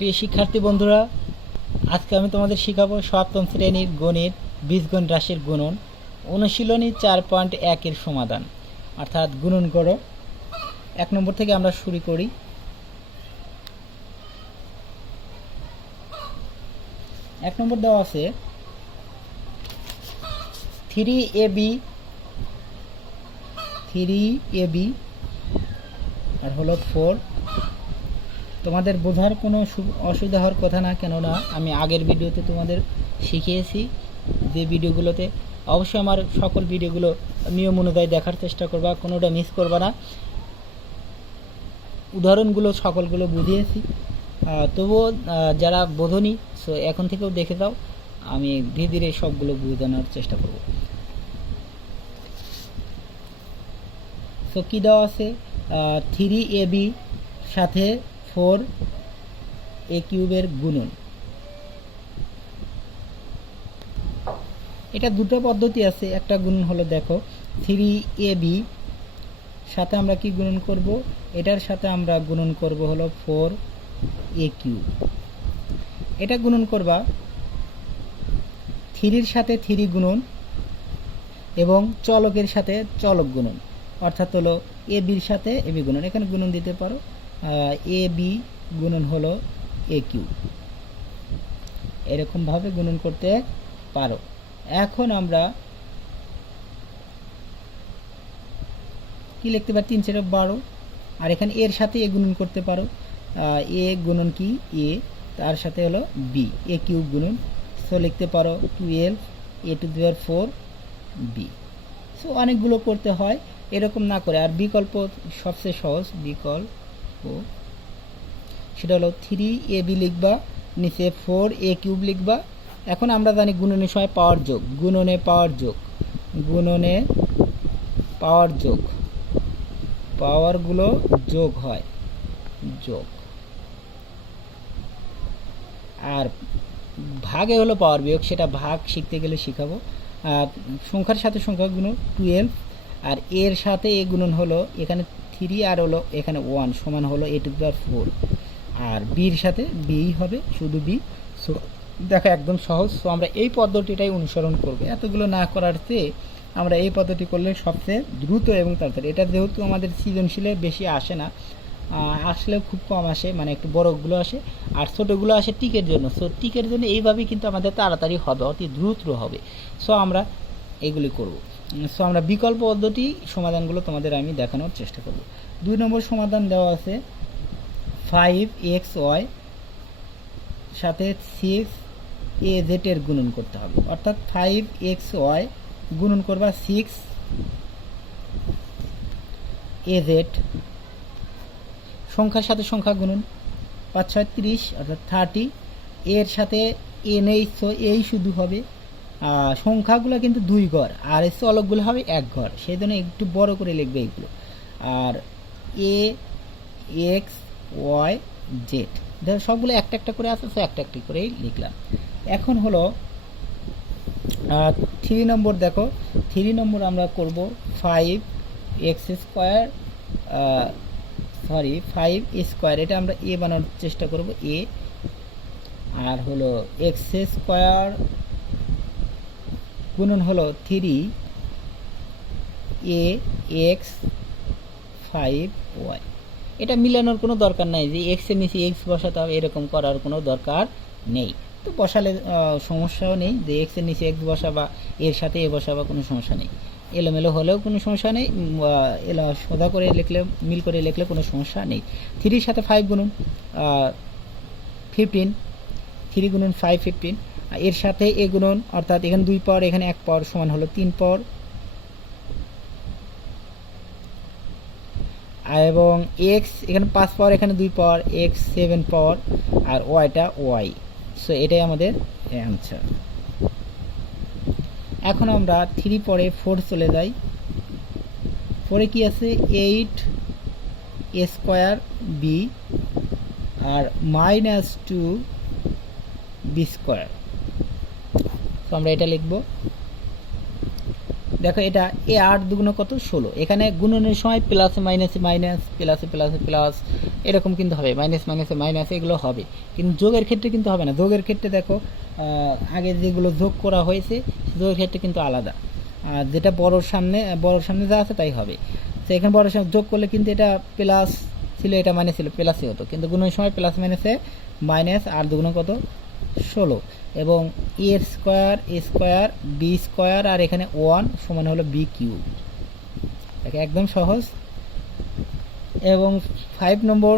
প্রিয় শিক্ষার্থী বন্ধুরা, আজকে আমি তোমাদের শেখাবো সপ্তম শ্রেণীর গণিত বীজগণিত রাশির গুণন অনুশীলনী 4.1 এর সমাধান, অর্থাৎ গুণন করো। 1 নম্বর থেকে আমরা শুরু করি। এক নম্বর দেওয়া আছে 3ab আর হলো 4। তোমাদের বোঝার কোনো অসুবিধা হওয়ার কথা না, কেননা আমি আগের ভিডিওতে তোমাদের শিখিয়েছি। যে ভিডিওগুলোতে অবশ্যই আমার সকল ভিডিওগুলো নিয়ম অনুযায়ী দেখার চেষ্টা করবা, কোনোটা মিস করবা না। উদাহরণগুলো সকলগুলো বুঝিয়েছি, তবুও যারা বোঝনি সো এখন থেকেও দেখে দাও, আমি ধীরে ধীরে সবগুলো বোঝানোর চেষ্টা করব। সো কী দেওয়া আছে, 3ab সাথে 4a কিউবের গুণন। এটা দুটো পদ্ধতি আছে। একটা গুণন হলো, দেখো 3ab সাথে আমরা কি গুণন করব, এটার সাথে আমরা গুণন করব হলো 4a কিউব। এটা গুণন করবা 3-র সাথে 3 গুণন এবং চলকের সাথে চলক গুণন, অর্থাৎ হলো এ বির সাথে এ বি গুণন। এখানে গুণন দিতে পারো, এ বি গুণন হলো এ কিউ, এরকমভাবে গুণন করতে পারো। এখন আমরা কি লিখতে পারি, 3 4 12, আর এখানে এর সাথে এ গুণন করতে পারো। এ গুণন কি এ, তার সাথে হলো বি, এ কিউব গুণন। সো লিখতে পারো 12 a to the power 4 b. So অনেকগুলো করতে হয়, এরকম না করে। আর বিকল্প সবচেয়ে সহজ বিকল্প, সেটা হলো 3ab লিখবা, নিচে 4a কিউব লিখবা। এখন আমরা জানি গুণনের সময় পাওয়ার যোগ, গুণনে পাওয়ার যোগ, গুণনে পাওয়ার যোগ, পাওয়ারগুলো যোগ হয়, যোগ। আর ভাগে হলো পাওয়ার বিয়োগ, সেটা ভাগ শিখতে গেলে শিখাবো। আর সংখ্যার সাথে সংখ্যা গুণন 12, আর এর সাথে এ গুণন হলো এখানে 3 আর হলো এখানে 1 সমান হলো a টু দি পাওয়ার 4, আর বির সাথে বি হবে, শুধু বি। সো দেখো একদম সহজ। সো আমরা এই পদ্ধতিটাই অনুসরণ করব, এতগুলো না করার চেয়ে আমরা এই পদ্ধতি করলে সবচেয়ে দ্রুত এবং তাড়াতাড়ি। এটা যেহেতু আমাদের সৃজনশীলে বেশি আসে না, আসলেও খুব কম আসে, মানে একটু বড়গুলো আসে আর ছোটোগুলো আসে টিকের জন্য। সো টিকের জন্য এইভাবেই কিন্তু আমাদের তাড়াতাড়ি হবে, অতি দ্রুত হবে। সো আমরা এগুলি করব। সো আমরা বিকল্প পদ্ধতি সমাধানগুলো তোমাদের আমি দেখানোর চেষ্টা করব। 2 নম্বর সমাধান দেওয়া আছে 5xy সাথে 6az এর গুণন করতে হবে, অর্থাৎ 5xy গুণন করবা 6az, সংখ্যার সাথে সংখ্যা গুণন, 5 6 30 অর্থাৎ 30, এর সাথে এ নেই, সো এই শুধু হবে। সংখ্যাগুলো কিন্তু 2 ঘর, আর এর চলকগুলো হবে 1 ঘর, সেই জন্য একটু বড় করে লিখবে এইগুলো। আর এ এক্স ওয়াই জেড, দেখো সবগুলো একটা একটা করে আছে, সো একটা একটা করেই লিখলাম। এখন হলো 3 নম্বর। দেখো 3 নম্বর আমরা করব 5x স্কোয়ার, 5 স্কোয়ার, এটা আমরা এ বানানোর চেষ্টা করব, এ। আর হলো এক্স স্কোয়ার গুণন হলো 3a এক্স 5y। এটা মিলানোর কোনো দরকার নাই যে এক্স এর নিচে এক্স বসাতে হবে, এরকম করার কোনো দরকার নেই। তো বসালে সমস্যাও নেই, যে এক্স এর নিচে এক্স বসাবা, এর সাথে এ বসাবা, কোনো সমস্যা নেই। এলোমেলো হলেও কোনো সমস্যা নেই, সোজা করে লিখলে, মিল করে লিখলে কোনো সমস্যা নেই। 3-র সাথে 5 গুণন 15, 3 গুণন 5 15, এর সাথে এ গুণন, অর্থাৎ এখানে 2 পাওয়ার এখানে 1 পাওয়ার সমান হলো 3 পাওয়ার, এবং এক্স এখানে 5 পাওয়ার এখানে 2 পাওয়ার, এক্স 7 পাওয়ার, আর ওয়াইটা ওয়াই। সো এটাই আমাদের অ্যান্সার। এখন আমরা 3 পরে 4 চলে যাই। 4-এ কি আছে, 8 a স্কোয়ার বি আর -2 বি স্কোয়ার। তো আমরা এটা লিখব দেখো এটা এ 8 দুগুণ কত 16, এখানে গুণনের সময় প্লাসে মাইনাসে মাইনাস, প্লাসে প্লাসে প্লাস এরকম কিন্তু হবে, মাইনাস মাইনাসে মাইনাস এগুলো হবে, কিন্তু যোগের ক্ষেত্রে কিন্তু হবে না। যোগের ক্ষেত্রে দেখো আগে যেগুলো যোগ করা হয়েছে যোগের ক্ষেত্রে কিন্তু আলাদা, আর যেটা বড়োর সামনে যা আছে তাই হবে। তো এখানে বড়োর সামনে যোগ করলে কিন্তু এটা প্লাস ছিল, এটা মাইনাস ছিল, প্লাসই হতো, কিন্তু গুণের সময় প্লাস মাইনাসে মাইনাস, আর দুগুণ কত 16, এবং এ স্কোয়ার বি স্কোয়ার আর এখানে 1 সমান হলো বি কিউব। একদম সহজ। এবং 5 নম্বর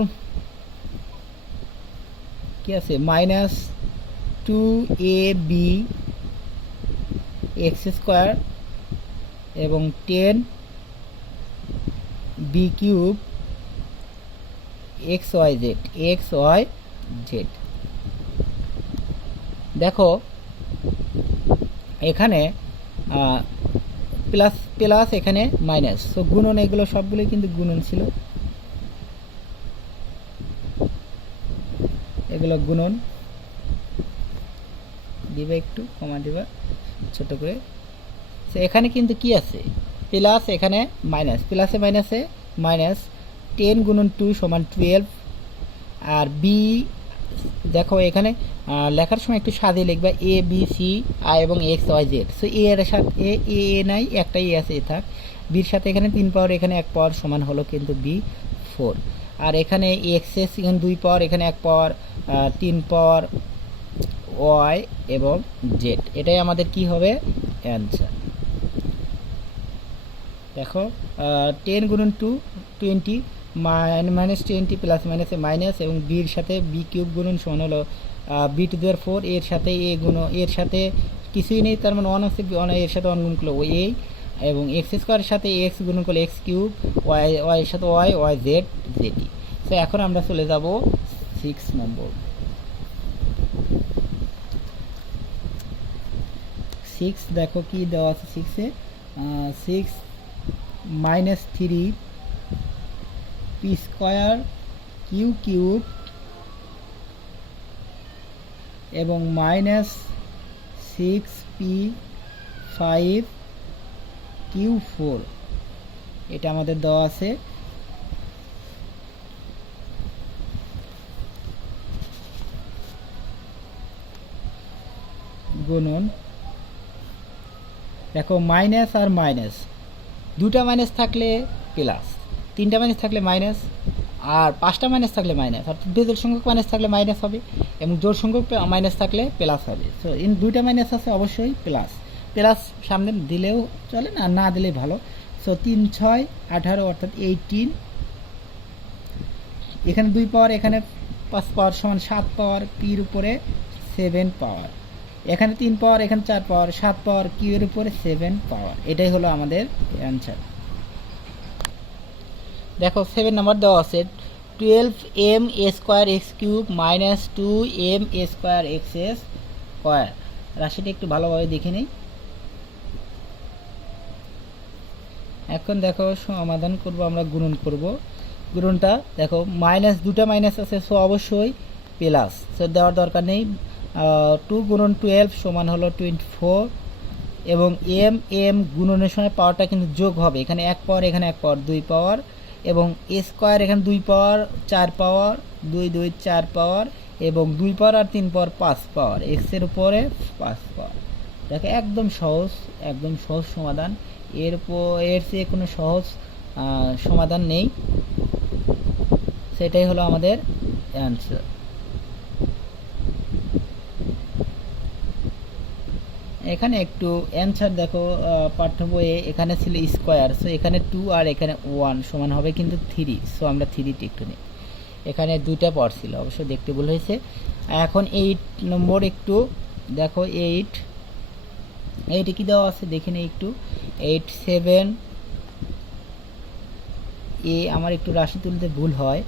কি আছে, মাইনাস 2ab এক্স স্কোয়ার এবং 10 b cube x y z. দেখো এখানে প্লাস প্লাস এখানে মাইনাস, তো গুণন এগুলো সবগুলোই কিন্তু গুণন ছিল, এগুলো গুণন দিবে, একটু কমা দিবা ছোট করে। তো এখানে কিন্তু কি আছে, প্লাস এখানে মাইনাস, প্লাসে মাইনাসে মাইনাস, 10 গুণন 2 সমান 12, আর বি দেখো এখানে লেখার সময় একটু সাজিয়ে লিখবা এ বি সি আই এবং এক্স ওয়াই জেড। সো এ এর সাথে এ নাই, একটাই এ আছে, এ থাক। বির সাথে এখানে 3 পাওয়ার, এখানে 1 পাওয়ার সমান হলো কিন্তু বি 4, আর এখানে এক্স এস এখানে 2 পাওয়ার, এখানে 1 পাওয়ার, 3 পাওয়ার ওয়াই এবং জেড। এটাই আমাদের কি হবে অ্যান্সার। দেখো 10 গুণন 2 20 মাইনাস 20 প্লাস মাইনাসে মাইনাস, এবং বির সাথে বি কিউব গুণন সমান হলো বি টু দেওয়ার 4, এর সাথে এ গুণ, এর সাথে কিছুই নেই, তার মানে 1 আছে, এর সাথে 1 গুণ করলে ওই এ, এবং এক্স স্কোয়ারের সাথে এক্স গুণন করলে এক্স কিউব, ওয়াই এর সাথে ওয়াই জেড জেডি। তো এখন আমরা চলে যাব 6 নম্বর। 6 দেখো কি দেওয়া আছে 6-এ, 6 minus 3 p square q cube এবং মাইনাস 6p5 কিউ 4, এটা আমাদের দেওয়া আছে। গুণন দেখো মাইনাস আর মাইনাস, দুটা মাইনাস থাকলে প্লাস, 3টা মাইনাস থাকলে মাইনাস, আর 5টা মাইনাস থাকলে মাইনাস, অর্থাৎ বেজোড় সংখ্যক মাইনাস থাকলে মাইনাস হবে, এবং জোড় সংখ্যক মাইনাস থাকলে প্লাস হবে। সো ইন 2টা মাইনাস আছে, অবশ্যই প্লাস, প্লাস সামনে দিলেও চলে, না না দিলেই ভালো। সো 3 6 18 অর্থাৎ 18, এখানে 2 পাওয়ার, এখানে 5 পাওয়ার সমান 7 পাওয়ার, পির উপরে 7 পাওয়ার, এখানে 3 পাওয়ার, এখানে 4 পাওয়ার, 7 পাওয়ার, কিউ এর উপরে 7 পাওয়ার। এটাই হলো আমাদের অ্যান্সার। দেখো 7 নম্বর দেওয়া আছে 12m a square x cube minus 2m a square x square. রাশিটা একটু ভালোভাবে দেখে নিই। এখন দেখো সমাধান করব, আমরা গুণন করব। গুণনটা দেখো মাইনাস, দুটা মাইনাস আছে, সো অবশ্যই প্লাস, সো দেওয়ার দরকার নেই। 2 গুণন 12 সমান হলো 24, এবং এম গুণনের সময় পাওয়ারটা কিন্তু যোগ হবে, এখানে 1 পাওয়ার, এখানে 1 পাওয়ার, 2 পাওয়ার, এবং এ স্কোয়ার এখানে 2 পাওয়ার 4 পাওয়ার, 2 2 4 পাওয়ার, এবং 2 পাওয়ার আর 3 পাওয়ার 5 পাওয়ার, এক্সের উপরে 5 পাওয়ার। দেখো একদম সহজ, একদম সহজ সমাধান, এর চেয়ে কোনো সহজ সমাধান নেই। সেটাই হলো আমাদের অ্যান্সার। এখানে একটু অ্যান্সার দেখো, পাঠ্য বইয়ে এখানে ছিল স্কোয়ার, সো এখানে 2 আর এখানে 1 সমান হবে কিন্তু 3, সো আমরা 3টি একটু নিই। এখানে 2টা পাওয়ার ছিল, অবশ্য দেখতে ভুল হয়েছে। এখন 8 নম্বর একটু দেখো, 8 কি দেওয়া আছে দেখে নিই একটু। 8 7 এ, আমার একটু রাশি তুলতে ভুল হয়,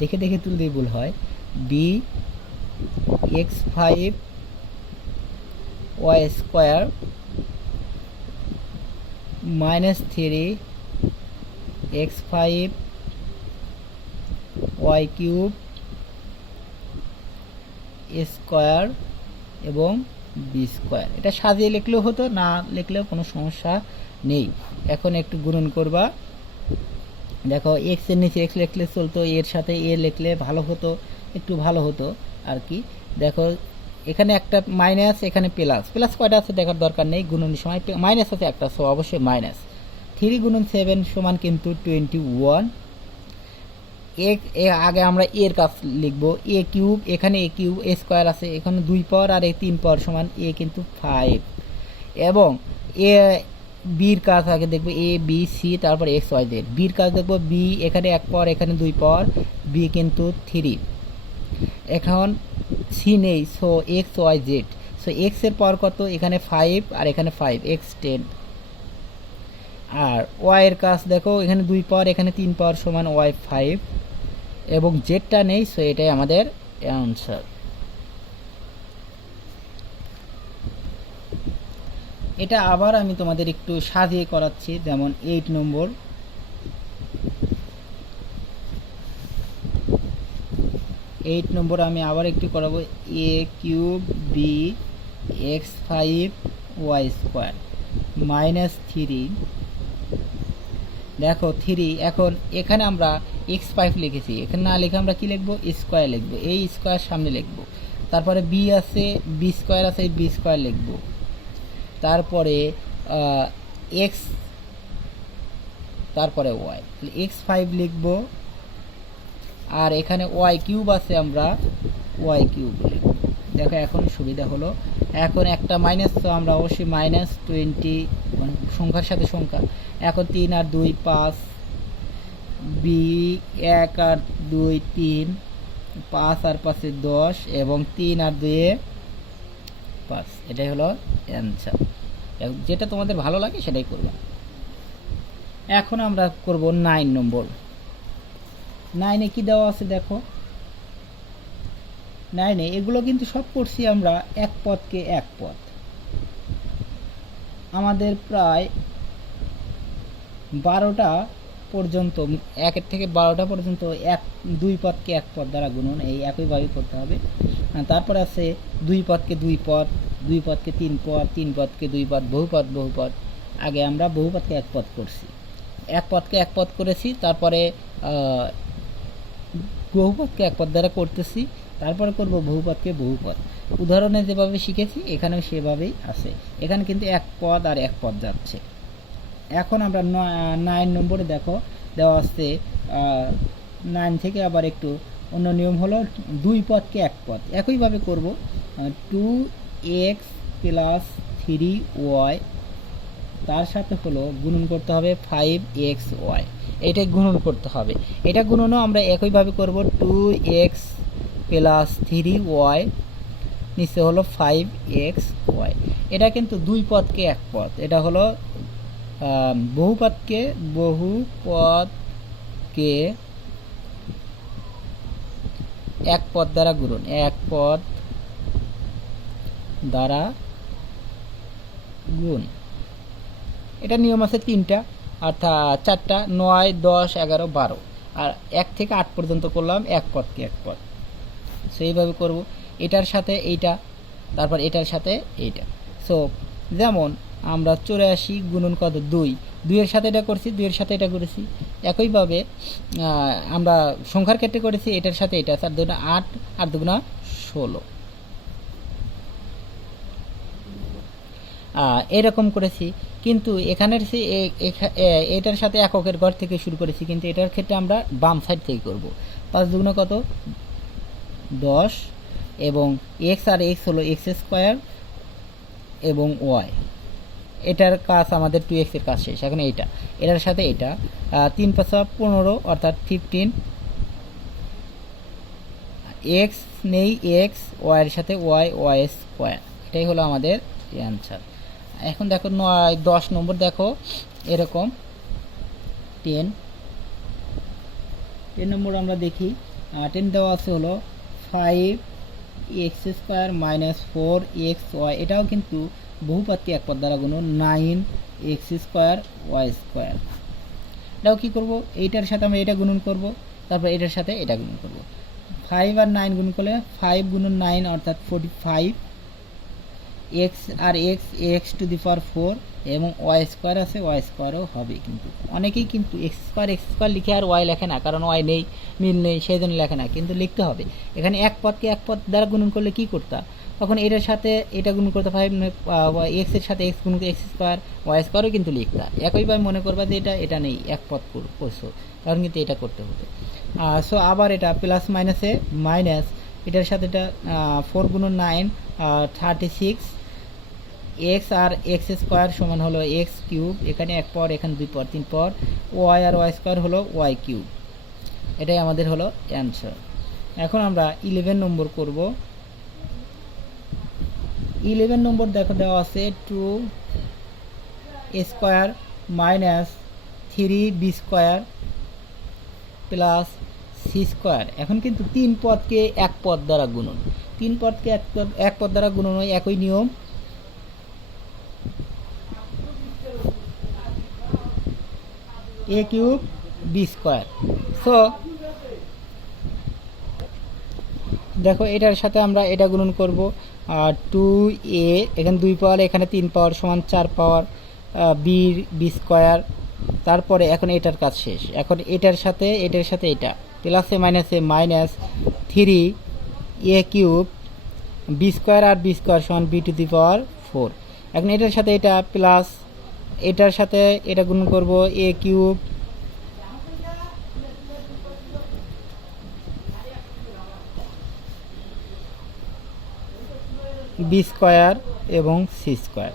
দেখে দেখে তুলতে ভুল হয়। B x5 y square minus 3 x5 y cube square এবং বি স্কোয়ার। এটা সাজিয়ে লিখলেও হতো, না লিখলেও কোনো সমস্যা নেই। এখন একটু গুণন করবা। দেখো এক্স এর নিচে এক্স লিখলে চলতো, এর সাথে এ লিখলে ভালো হতো, একটু ভালো হতো আর কি। দেখো এখানে একটা মাইনাস, এখানে প্লাস। প্লাস কয়টা আছে দেখার দরকার নেই, গুণনের সময় মাইনাস আছে একটা, সো অবশ্যই মাইনাস। 3 গুণন 7 সমান কিন্তু 21। আগে আমরা এর কাজ লিখব, এ কিউব, এখানে এ কিউব, এ স্কোয়ার আছে, এখানে 2 পাওয়ার আর এ 3 পাওয়ার সমান এ কিন্তু 5। এবং এ বির কাজ আগে দেখবো এ বি সি, তারপর এক্স ওয়াই জেড। বির কাজ দেখবো বি, এখানে 1 পাওয়ার, এখানে 2 পাওয়ার, বি কিন্তু 3। এখন সি নেই, so x y z. So x এর পাওয়ার কত, এখানে 5 আর এখানে 5, এক্স 10। আর ওয়াই এর কাজ দেখো, এখানে 2 পাওয়ার, এখানে 3 পাওয়ার সমান ওয়াই 5, এবং জেডটা নেই, সো এটাই আমাদের অ্যান্সার। এটা আবার আমি তোমাদের একটু সাজিয়ে করাচ্ছি, যেমন 8 নম্বর। আমি আবার একটু করাবো, a cube b x 5 y square minus 3। দেখো 3, এখন এখানে আমরা x5 লিখেছি, এখানে না লিখে আমরা কি লিখবো, স্কোয়ার লিখবো, এই স্কোয়ার সামনে লিখবো। তারপরে বি আছে, বি স্কোয়ার আছে, বি স্কোয়ার লিখবো। তারপরে এক্স, তারপরে ওয়াই, x5 লিখবো। আর এখানে ওয়াই কিউব আছে, আমরা ওয়াই কিউব লিখবো। দেখো এখন সুবিধা হলো। এখন একটা মাইনাস, তো আমরা অবশ্যই -20, সংখ্যার সাথে সংখ্যা। এখন 3 আর 2 5, বি 1 আর 2 3, 5 আর 5 10, এবং 3 আর 2 5। এটাই হলো অ্যান্সার। যেটা তোমাদের ভালো লাগে সেটাই করবে। এখন আমরা করব 9 নম্বর। 9-এ কি দেওয়া আছে দেখো, 9-এ এগুলো কিন্তু সব করছি আমরা এক পদকে এক পদ। আমাদের প্রায় 12টা পর্যন্ত, 1 থেকে 12টা পর্যন্ত 2 পদকে এক পদ দ্বারা গুণন, এই একইভাবে করতে হবে। তারপর আছে 2 পদকে 2 পদ, 2 পদকে 3 পদ, 3 পদকে 2 পদ, বহুপদ বহুপদ। আগে আমরা বহুপদকে এক পদ করছি, এক পদকে এক পদ করেছি, তারপরে বহুপদকে এক পদ দ্বারা করতেছি, তারপরে করব বহুপদকে বহুপদ। উদাহরণে যেভাবে শিখেছি এখানেও সেভাবেই আছে। এখানে কিন্তু এক পদ আর এক পদ যাচ্ছে। এখন আমরা 9 নম্বরে দেখো দেওয়া আছে, 9 থেকে আবার একটু অন্য নিয়ম হলো 2 পদকে এক পদ, একইভাবে করব। 2x + 3y, তার সাথে হলো গুণন করতে হবে 5xy। এটাই গুণন করতে হবে। এটা গুণনও আমরা একইভাবে করব, 2x + 3y, নিচে হলো 5xy। এটা কিন্তু 2 পদকে এক পদ। এটা হলো বহুপদকে এক পদ দ্বারা গুণন, এক পদ দ্বারা গুণ। এটা নিয়ম আছে 3টা, অর্থাৎ 4টা, 9 10 11 12। আর 1 থেকে 8 পর্যন্ত করলাম এক পদকে এক পদ। সেইভাবে করব, এটার সাথে এইটা, তারপর এটার সাথে এইটা। সো যেমন আমরা 84 গুণন কত, 2, 2 এর সাথে এটা করছি, 2 এর সাথে এটা করেছি। একইভাবে আমরা সংখ্যার ক্ষেত্রে করেছি, এটার সাথে এটা, 4 2 8 আর 2 16, এরকম করেছি। কিন্তু এখানের এটার সাথে এককের ঘর থেকে শুরু করেছি, কিন্তু এটার ক্ষেত্রে আমরা বাম সাইড থেকে করব। 5 2 কত, 10, এবং x আর x হলো x² এবং y। এটার কাজ আমাদের 2x এর কাজ শেষ। এখন এইটা, এটার সাথে এটা, 3 5 15, অর্থাৎ 15। x নেই, x, y এর সাথে y, y²। এটাই হলো আমাদের অ্যান্সার। এখন দেখো 10 নম্বর, দেখো এরকম 10 নম্বর আমরা দেখি। 10 দেওয়া আছে হলো 5x² - 4xy। এটাও কিন্তু বহুপদকে এক পদ দ্বারা গুণন, 9x² y²। এটাও কি করব, এইটার সাথে আমরা এটা গুণন করব, তারপর এটার সাথে এটা গুণন করব। 5 আর 9 গুণ করলে 5 × 9 অর্থাৎ 45, এক্স আর x x to the power 4 এবং ওয়াই স্কোয়ার আছে, ওয়াই স্কোয়ারও হবে। কিন্তু অনেকেই কিন্তু এক্স স্কোয়ার লিখে আর ওয়াই লেখে না, কারণ ওয়াই নেই, মিল নেই, সেই জন্য লেখে না, কিন্তু লিখতে হবে। এখানে এক পদকে এক পদ দ্বারা গুণন করলে কি করতাম, তখন এটার সাথে এটা গুণ করতে 5 এক্সের সাথে এক্স গুণ এক্স স্কোয়ার ওয়াই স্কোয়ারও কিন্তু লিখতাম। একইভাবে মনে করবা যে এটা নেই, এক পদ করছো, তখন কিন্তু এটা করতে হতো। সো আবার এটা প্লাস মাইনাসে মাইনাস, এটার সাথে এটা 4 গুণন 9 36 এক্স আর এক্স স্কোয়ার সমান হলো এক্স কিউব, এখানে এক পর, এখানে 2 পর 3 পর, ওয়াই আর ওয়াই স্কোয়ার হলো ওয়াই কিউব। এটাই আমাদের হলো অ্যান্সার। এখন আমরা 11 নম্বর করব। 11 নম্বর দেখো দেওয়া আছে 2 square minus 3b square plus c square. এখন কিন্তু 3 পদকে এক পদ দ্বারা গুণন, 3 পদকে এক পদ দ্বারা গুণন হয়, একই নিয়ম। এ কিউব বি স্কোয়ার। সো দেখো এটার সাথে আমরা এটা গুণন করব, 2a এখানে 2 পাওয়ার, এখানে 3 পাওয়ার সমান 4 পাওয়ার বি স্কোয়ার। তারপরে এখন এটার কাজ শেষ। এখন এটার সাথে এটা প্লাসে মাইনাসে minus 3a cube b square আর বি স্কোয়ার সমান বি টু দি পাওয়ার 4। এখন এটার সাথে এটা প্লাস, এটার সাথে এটা গুণন করব, এ কিউব বি স্কোয়ার এবং সি স্কোয়ার।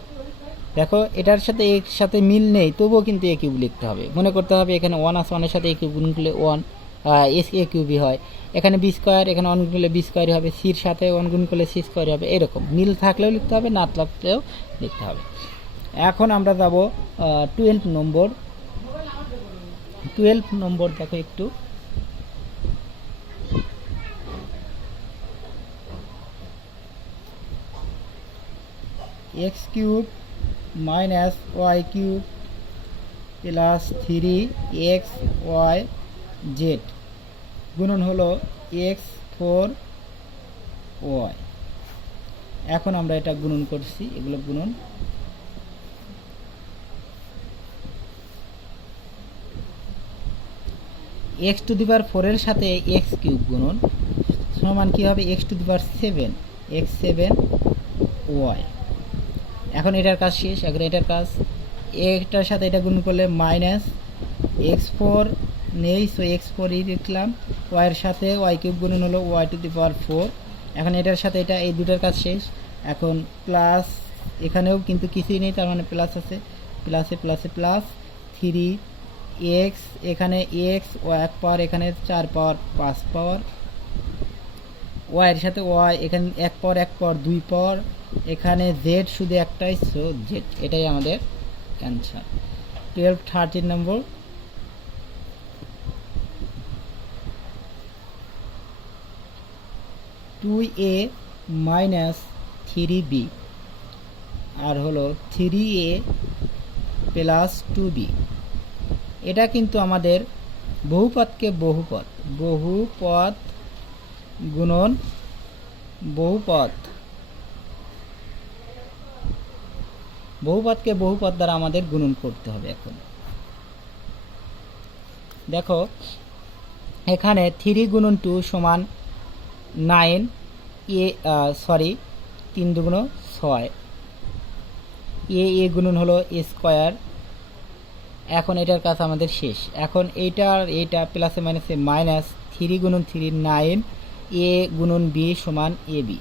দেখো এটার সাথে এর সাথে মিল নেই, তবুও কিন্তু এ কিউব লিখতে হবে। মনে করতে হবে এখানে 1 আছে, 1 এর সাথে এ কিউব গুণ করলে 1 এস এ কিউবই হয়। এখানে বি স্কোয়ার, এখানে 1 গুণ করলে বি স্কোয়ারই হবে, সির সাথে 1 গুণ করলে সি স্কোয়ারই হবে। এরকম মিল থাকলেও লিখতে হবে, না থাকলেও লিখতে হবে। এখন আমরা যাব 12 নম্বর। 12 নম্বর দেখো একটু, x cube minus y cube plus 3 x y z গুণন হলো এক্স 4 ওয়াই। এখন আমরা এটা গুণন করছি, এগুলো গুণন। এক্স টু দি পাওয়ার 4 এর সাথে এক্স কিউব গুণন সমান কি হবে, x to the power 7 x 7 y. এখন এটার কাজ শেষ। এখন এটার কাজ, এটার সাথে এটা গুণ করলে মাইনাস x4 নেই, সো x4ই লিখলাম। ওয়াইয়ের সাথে ওয়াই কিউব গুণন হলো ওয়াই টু দি পাওয়ার 4। এখন এটার সাথে এটা, এই দুটার কাজ শেষ। এখন প্লাস, এখানেও কিন্তু কিছুই নেই, তার মানে প্লাস আছে, প্লাসে প্লাসে প্লাস 3x, এখানে x ও 1 পাওয়ার, এখানে 4 পাওয়ার 5 পাওয়ার, ওয়াইয়ের সাথে ওয়াই, এখানে 1 পাওয়ার 2 পাওয়ার, এখানে জেড শুধু একটাই, সো জেড। এটাই আমাদের অ্যান্সার। 13 নম্বর, টু এ মাইনাস 3b আর হলো 3a প্লাস 2b। এটা কিন্তু আমাদের বহুপদকে বহুপদ গুণন বহুপদকে বহুপদ দ্বারা আমাদের গুণন করতে হবে। এখন দেখো এখানে 3 গুণন 2 সমান 9, 3 দুগুণ 6, এ গুণন হলো এ স্কোয়ার। এখন এটার কাজ আমাদের শেষ। এখন এইটা প্লাসে মাইনাসে মাইনাস 3 গুণন 3 9, এ গুণন বি সমান এ বি।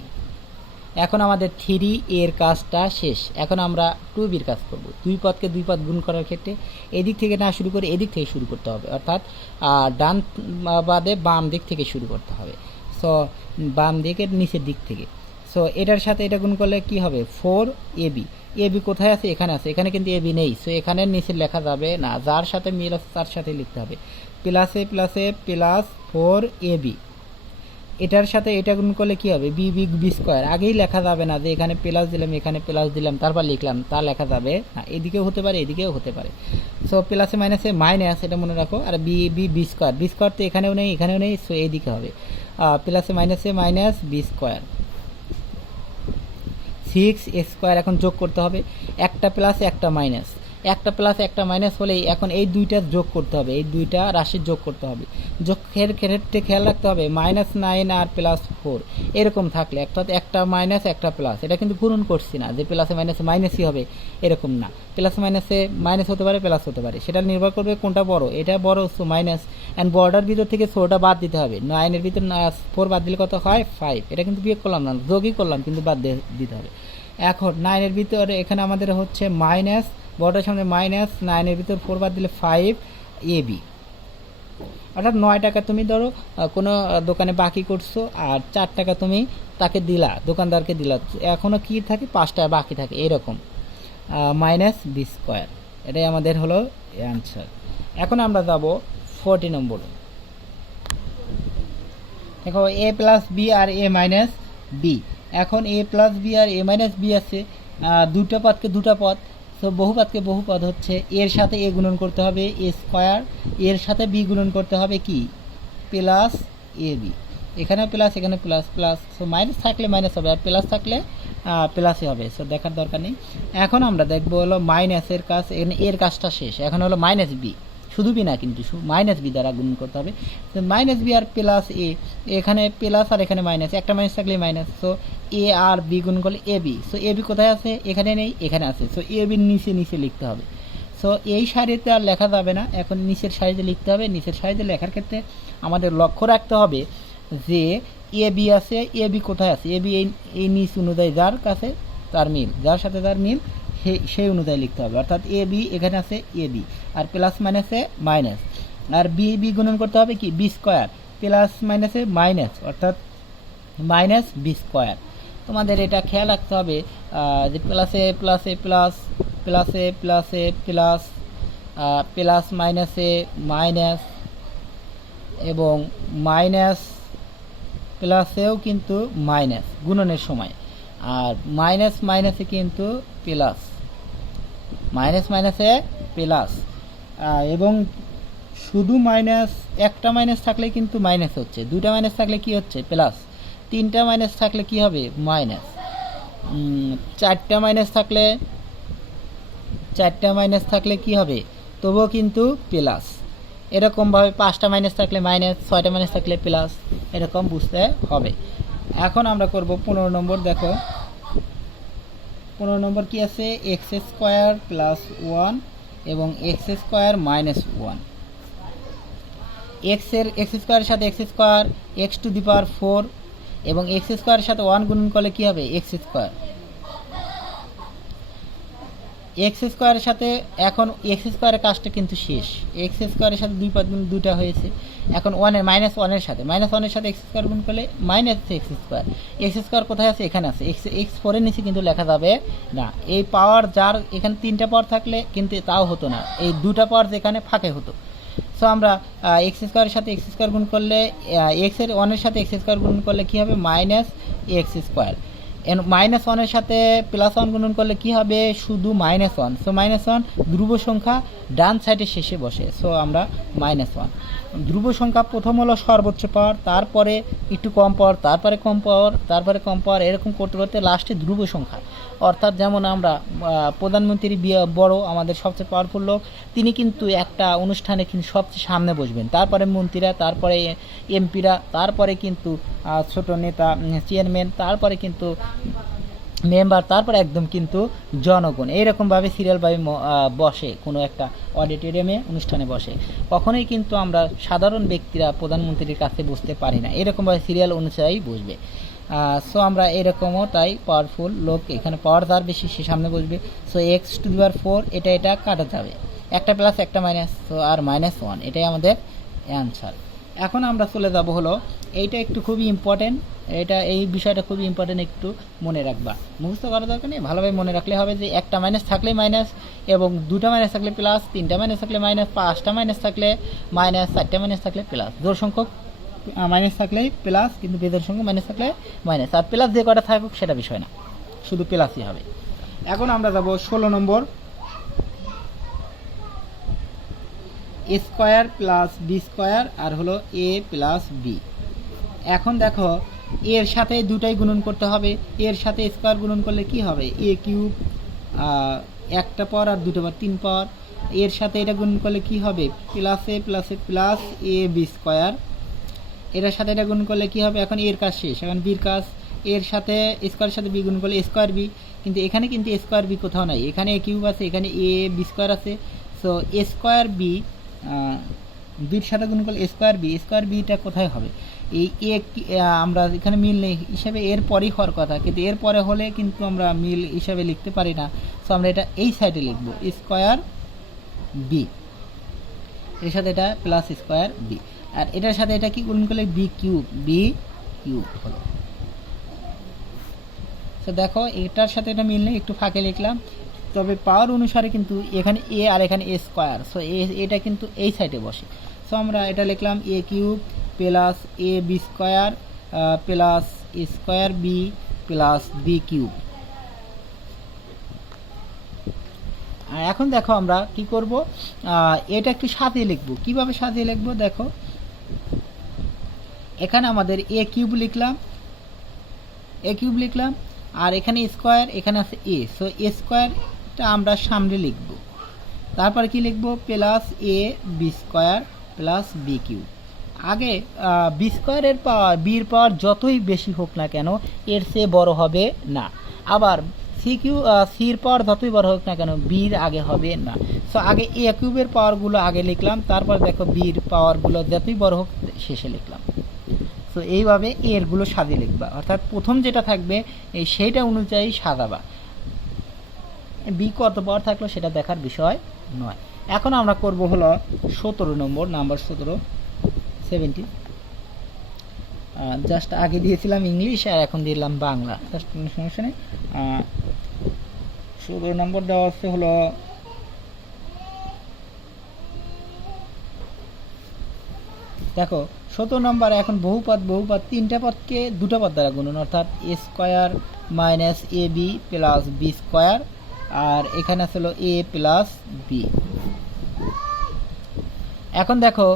এখন আমাদের 3 এর কাজটা শেষ। এখন আমরা 2bর কাজ করব। দুই পদকে দুই পদ গুণ করার ক্ষেত্রে এদিক থেকে না শুরু করে এদিক থেকে শুরু করতে হবে, অর্থাৎ ডান বাদে বাম দিক থেকে শুরু করতে হবে। সো বাম দিকের নিচের দিক থেকে। সো এটার সাথে এটা গুণ করলে কি হবে, 4ab। এবি কোথায় আছে, এখানে আছে, এখানে কিন্তু এবি নেই, সো এখানে নিচে লেখা যাবে না, যার সাথে মিল আছে তার সাথে লিখতে হবে। প্লাসে প্লাসে প্লাস 4ab। এটার সাথে এটা গুণ করলে কি হবে, বি স্কোয়ার। আগেই লেখা যাবে না যে এখানে প্লাস দিলাম, এখানে প্লাস দিলাম, তারপর লিখলাম, তা লেখা যাবে না। এদিকেও হতে পারে, এদিকেও হতে পারে। সো প্লাসে মাইনাসে মাইনাস, এটা মনে রাখো। আর বি স্কোয়ার তো এখানেও নেই, এখানেও নেই, সো এইদিকে হবে প্লাসে মাইনাসে মাইনাস বি স্কোয়ার। 6 এখন যোগ করতে হবে, একটা প্লাস একটা মাইনাস, একটা প্লাস একটা মাইনাস হলেই এখন এই দুইটা যোগ করতে হবে, এই দুইটা রাশির যোগ করতে হবে। যোগের ক্ষেত্রে খেয়াল রাখতে হবে -9 আর +4 এরকম থাকলে, অর্থাৎ একটা মাইনাস একটা প্লাস, এটা কিন্তু গুণন করছি না যে প্লাসে মাইনাসে মাইনাসই হবে এরকম না, প্লাস মাইনাসে মাইনাস হতে পারে প্লাস হতে পারে, সেটা নির্ভর করবে কোনটা বড়, এটা বড় সো মাইনাস, অ্যান্ড বর্ডার ভিতর থেকে 4টা বাদ দিতে হবে, 9-এর ভিতর 4 বাদ দিলে কত হয় 5, এটা কিন্তু বিয়োগ করলাম না, যোগই করলাম কিন্তু বাদ দিতে হবে। এখন 9-এর ভিতরে এখানে আমাদের হচ্ছে মাইনাস, বড়টার সামনে মাইনাস, 9-এর ভিতর 4 বাদ দিলে 5 AB, অর্থাৎ 9 টাকা তুমি ধরো কোনো দোকানে বাকি করছো আর 4 টাকা তুমি তাকে দিলা, দোকানদারকে দিলা, এখনও কি থাকে 5 টাকা বাকি থাকে, এরকম -b², এটাই আমাদের হলো অ্যান্সার। এখন আমরা যাব 40 নম্বর। দেখো a প্লাস বি আর a মাইনাস বি, এখন a প্লাস বি আর a মাইনাস বি আছে, দুটো পদকে দুটো পদ, তো বহুপদকে বহুপদ হচ্ছে, এর সাথে এ গুণন করতে হবে a², এর সাথে বি গুণন করতে হবে কি প্লাস এ বি, এখানেও প্লাস এখানে প্লাস প্লাস, সো মাইনাস থাকলে মাইনাস হবে আর প্লাস থাকলে প্লাসই হবে, সো দেখার দরকার নেই। এখন আমরা দেখবো হলো মাইনাসের কাজ, এর কাজটা শেষ, এখন হলো মাইনাস বি, শুধু বি না কিন্তু মাইনাস বি দ্বারা গুণ করতে হবে, তো মাইনাস বি আর প্লাস এ, এখানে প্লাস আর এখানে মাইনাস, একটা মাইনাস থাকলে মাইনাস, সো এ আর বি গুণ করলে A B, so a B কোথায় আছে এখানে নেই এখানে আছে, সো এ বির নিচে নিচে লিখতে হবে, সো এই সারিতে আর লেখা যাবে না, এখন নিচের সারিতে লিখতে হবে। নিচের সারিতে লেখার ক্ষেত্রে আমাদের লক্ষ্য রাখতে হবে যে এ বি আছে, এ বি কোথায় আছে, এ বি এই নিচ অনুযায়ী যার কাছে তার মিল, যার সাথে তার মিল সেই অনুযায়ী লিখতে হবে, অর্থাৎ এ বি এখানে আছে এ বি আর প্লাস মাইনাসে মাইনাস, আর বি বি গুণন করতে হবে কি b² প্লাস মাইনাসে মাইনাস, অর্থাৎ -b²। তোমাদের এটা খেয়াল রাখতে হবে যে প্লাসে প্লাসে প্লাস, প্লাসে প্লাসে প্লাস, প্লাস মাইনাসে মাইনাস, এবং মাইনাস প্লাসেও কিন্তু মাইনাস গুণনের সময়, আর মাইনাস মাইনাসে কিন্তু প্লাস, মাইনাস মাইনাসে প্লাস, এবং শুধু মাইনাস, একটা মাইনাস থাকলে কিন্তু মাইনাস হচ্ছে, দুটা মাইনাস থাকলে কি হচ্ছে প্লাস, তিনটা মাইনাস থাকলে কি হবে মাইনাস, চারটা মাইনাস থাকলে কি হবে তবুও কিন্তু প্লাস, এরকমভাবে 5টা মাইনাস থাকলে মাইনাস, 6টা মাইনাস থাকলে প্লাস, এরকম বুঝতে হবে। এখন আমরা করব 15 নম্বর। দেখো 15 নম্বর কি আছে, x² + 1 এবং x² - 1, x² এর সাথে x² x⁴, এবং x² এর সাথে 1 গুণন করলে কি হবে x², x² এর সাথে, এখন x² এর কাজটা কিন্তু শেষ, x² এর সাথে দুই পদ গুণ দুটা হয়েছে, এখন -1 এর সাথে x² গুণ করলে -x², কোথায় আছে এখানে আছে, x4 এর নিচে কিন্তু লেখা যাবে না, এই পাওয়ার যার এখানে 3টা পাওয়ার থাকলে কিন্তু তাও হতো না, এই দুটা পাওয়ার যেখানে ফাঁকে হতো, সো আমরা x² এর সাথে x² গুণ করলে, x1 এর সাথে x² গুণ করলে কি হবে -x², -1 এর সাথে +1 গুণন করলে কি হবে শুধু -1, সো -1 ধ্রুব সংখ্যা ডান সাইডের শেষে বসে, সো আমরা -1, ধ্রুব সংখ্যা প্রথম হলো সর্বোচ্চ পাওয়ার, তারপরে একটু কম পাওয়ার, তারপরে কম পাওয়ার, তারপরে কম পাওয়ার, এরকম করতে করতে লাস্টে ধ্রুব সংখ্যা, অর্থাৎ যেমন আমরা প্রধানমন্ত্রী বড় আমাদের সবচেয়ে পাওয়ারফুল লোক, তিনি কিন্তু একটা অনুষ্ঠানে কিন্তু সবচেয়ে সামনে বসবেন, তারপরে মন্ত্রীরা, তারপরে এমপিরা, তারপরে কিন্তু ছোট নেতা চেয়ারম্যান, তারপরে কিন্তু মেম্বার, তারপরে একদম কিন্তু জনগণ, এইরকমভাবে সিরিয়ালভাবে বসে কোনো একটা অডিটোরিয়ামে অনুষ্ঠানে বসে, কখনোই কিন্তু আমরা সাধারণ ব্যক্তিরা প্রধানমন্ত্রীর কাছে বসতে পারি না, এরকমভাবে সিরিয়াল অনুযায়ী বসবে, সো আমরা এরকমও তাই পাওয়ারফুল লোক, এখানে পাওয়ার যার বেশি সে সামনে বসবে, সো x⁴ এটা কাটা যাবে, একটা প্লাস একটা মাইনাস, সো আর -1, এটাই আমাদের অ্যান্সার। এখন আমরা চলে যাব হলো, এইটা একটু খুবই ইম্পর্টেন্ট, এই বিষয়টা খুবই ইম্পর্টেন্ট, একটু মনে রাখবা, মুখস্থ করার দরকার নেই, ভালোভাবে মনে রাখলে হবে যে একটা মাইনাস থাকলে মাইনাস, এবং দুটা মাইনাস থাকলে প্লাস, তিনটা মাইনাস থাকলে মাইনাস, 5টা মাইনাস থাকলে মাইনাস, 4টা মাইনাস থাকলে প্লাস, জোড় সংখ্যক মাইনাস থাকলেই প্লাস, কিন্তু বেজোড় সংখ্যক মাইনাস থাকলে মাইনাস, আর প্লাস যে কটা থাকুক সেটা বিষয় না, শুধু প্লাসই হবে। এখন আমরা যাব 16 নম্বর, a² + b² আর হলো a + b। এখন দেখো এর সাথে দুটাই গুণন করতে হবে, এর সাথে স্কোয়ার গুণন করলে কি হবে, এ কিউব একটা পর আর দুটো পর 3 পর, এর সাথে এটা গুণন করলে কি হবে, প্লাসে প্লাসে প্লাস এ বি স্কোয়ার, এটার সাথে এটা গুণ করলে কি হবে, এখন এর কাজ শেষ, এখন বির কাজ, এর সাথে স্কোয়ারের সাথে বি গুণ করলে স্কোয়ার বি, কিন্তু এখানে কিন্তু স্কোয়ার বি কোথাও নাই, এখানে এ কিউব আছে, এখানে এ বি স্কোয়ার আছে, সো স্কোয়ার বি বির সাথে গুণ করলে স্কোয়ার বিটা কোথায় হবে, এই এ আমরা এখানে মিল নেই হিসাবে এর পরেই হওয়ার কথা, কিন্তু এর পরে হলে কিন্তু আমরা মিল হিসাবে লিখতে পারি না, সো আমরা এটা এই সাইডে লিখবো স্কোয়ার বি, এর সাথে এটা প্লাস স্কোয়ার বি, আর এটার সাথে এটা কি গুণ করলে বি কিউব হলো। তো দেখো এটার সাথে এটা মিল নেই, একটু ফাঁকে লিখলাম, তবে পাওয়ার অনুসারে কিন্তু এখানে এ আর এখানে এ স্কোয়ার, সো এটা কিন্তু এই সাইডে বসে, সো আমরা এটা লিখলাম a cube plus a b square plus square b plus b cube. আর এখন দেখো আমরা কি করব, এটা একটু সাজিয়ে লিখবো, কিভাবে সাজিয়ে লিখবো দেখো, এখানে আমাদের এ কিউব লিখলাম আর এখানে স্কোয়ার, এখানে আছে এ, সো এ স্কোয়ারটা আমরা সামনে লিখব, তারপর কি লিখব plus a b square plus b cube. আগে বি স্কোয়ারের পাওয়ার বির পাওয়ার যতই বেশি হোক না কেন এর চেয়ে বড় হবে না, আবার সির পাওয়ার যতই বড় হোক না কেন বির আগে হবে না, সো আগে এ কিউবের পাওয়ারগুলো আগে লিখলাম, তারপর দেখো বির পাওয়ারগুলো যতই বড় হোক শেষে লিখলাম, সো এইভাবে এরগুলো সাজিয়ে লিখবা, অর্থাৎ প্রথম যেটা থাকবে এই সেইটা অনুযায়ী সাজাবা, বি কত পাওয়ার থাকলো সেটা দেখার বিষয় নয়। এখন আমরা করব হলো 17 নম্বর, নাম্বার 17 জাস্ট আগে দিয়েছিলাম ইংলিশ আর এখন দিলাম বাংলা, জাস্ট কোনো সমস্যা নেই। 17 নম্বর দেওয়া হচ্ছে হলো দেখো 17 নম্বর, এখন বহুপদ 3টা পদকে 2টা পদ দ্বারা গুণন, অর্থাৎ এ square minus a b plus b square, আর এখানে আছে হলো এ প্লাস বি। এখন দেখো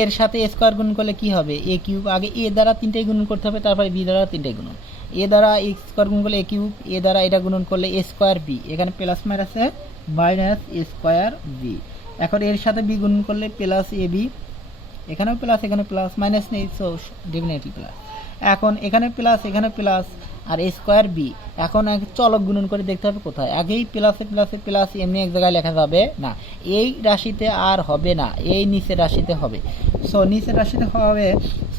এর সাথে স্কোয়ার গুণ করলে কি হবে, এ কিউব, আগে এ দ্বারা 3টাই গুণন করতে হবে, তারপরে বি দ্বারা 3টাই গুণন, এ দ্বারা স্কোয়ার গুণ করলে এ কিউব, এ দ্বারা এটা গুণন করলে এ স্কোয়ার বি, এখানে প্লাস মাইনাসে মাইনাস এ স্কোয়ার বি, এখন এর সাথে বি গুণ করলে প্লাস এ বি, এখানেও প্লাস এখানে প্লাস, মাইনাস নেই সো ডেফিনেটলি প্লাস, এখন এখানে প্লাস আর এ স্কোয়ার বি, এখন চলক গুণন করে দেখতে হবে কোথায়, আগেই প্লাসে প্লাসে প্লাস এমনি এক জায়গায় লেখা যাবে না, এই রাশিতে আর হবে না, এই নিচের রাশিতে হবে, সো নিচের রাশিতে হবে,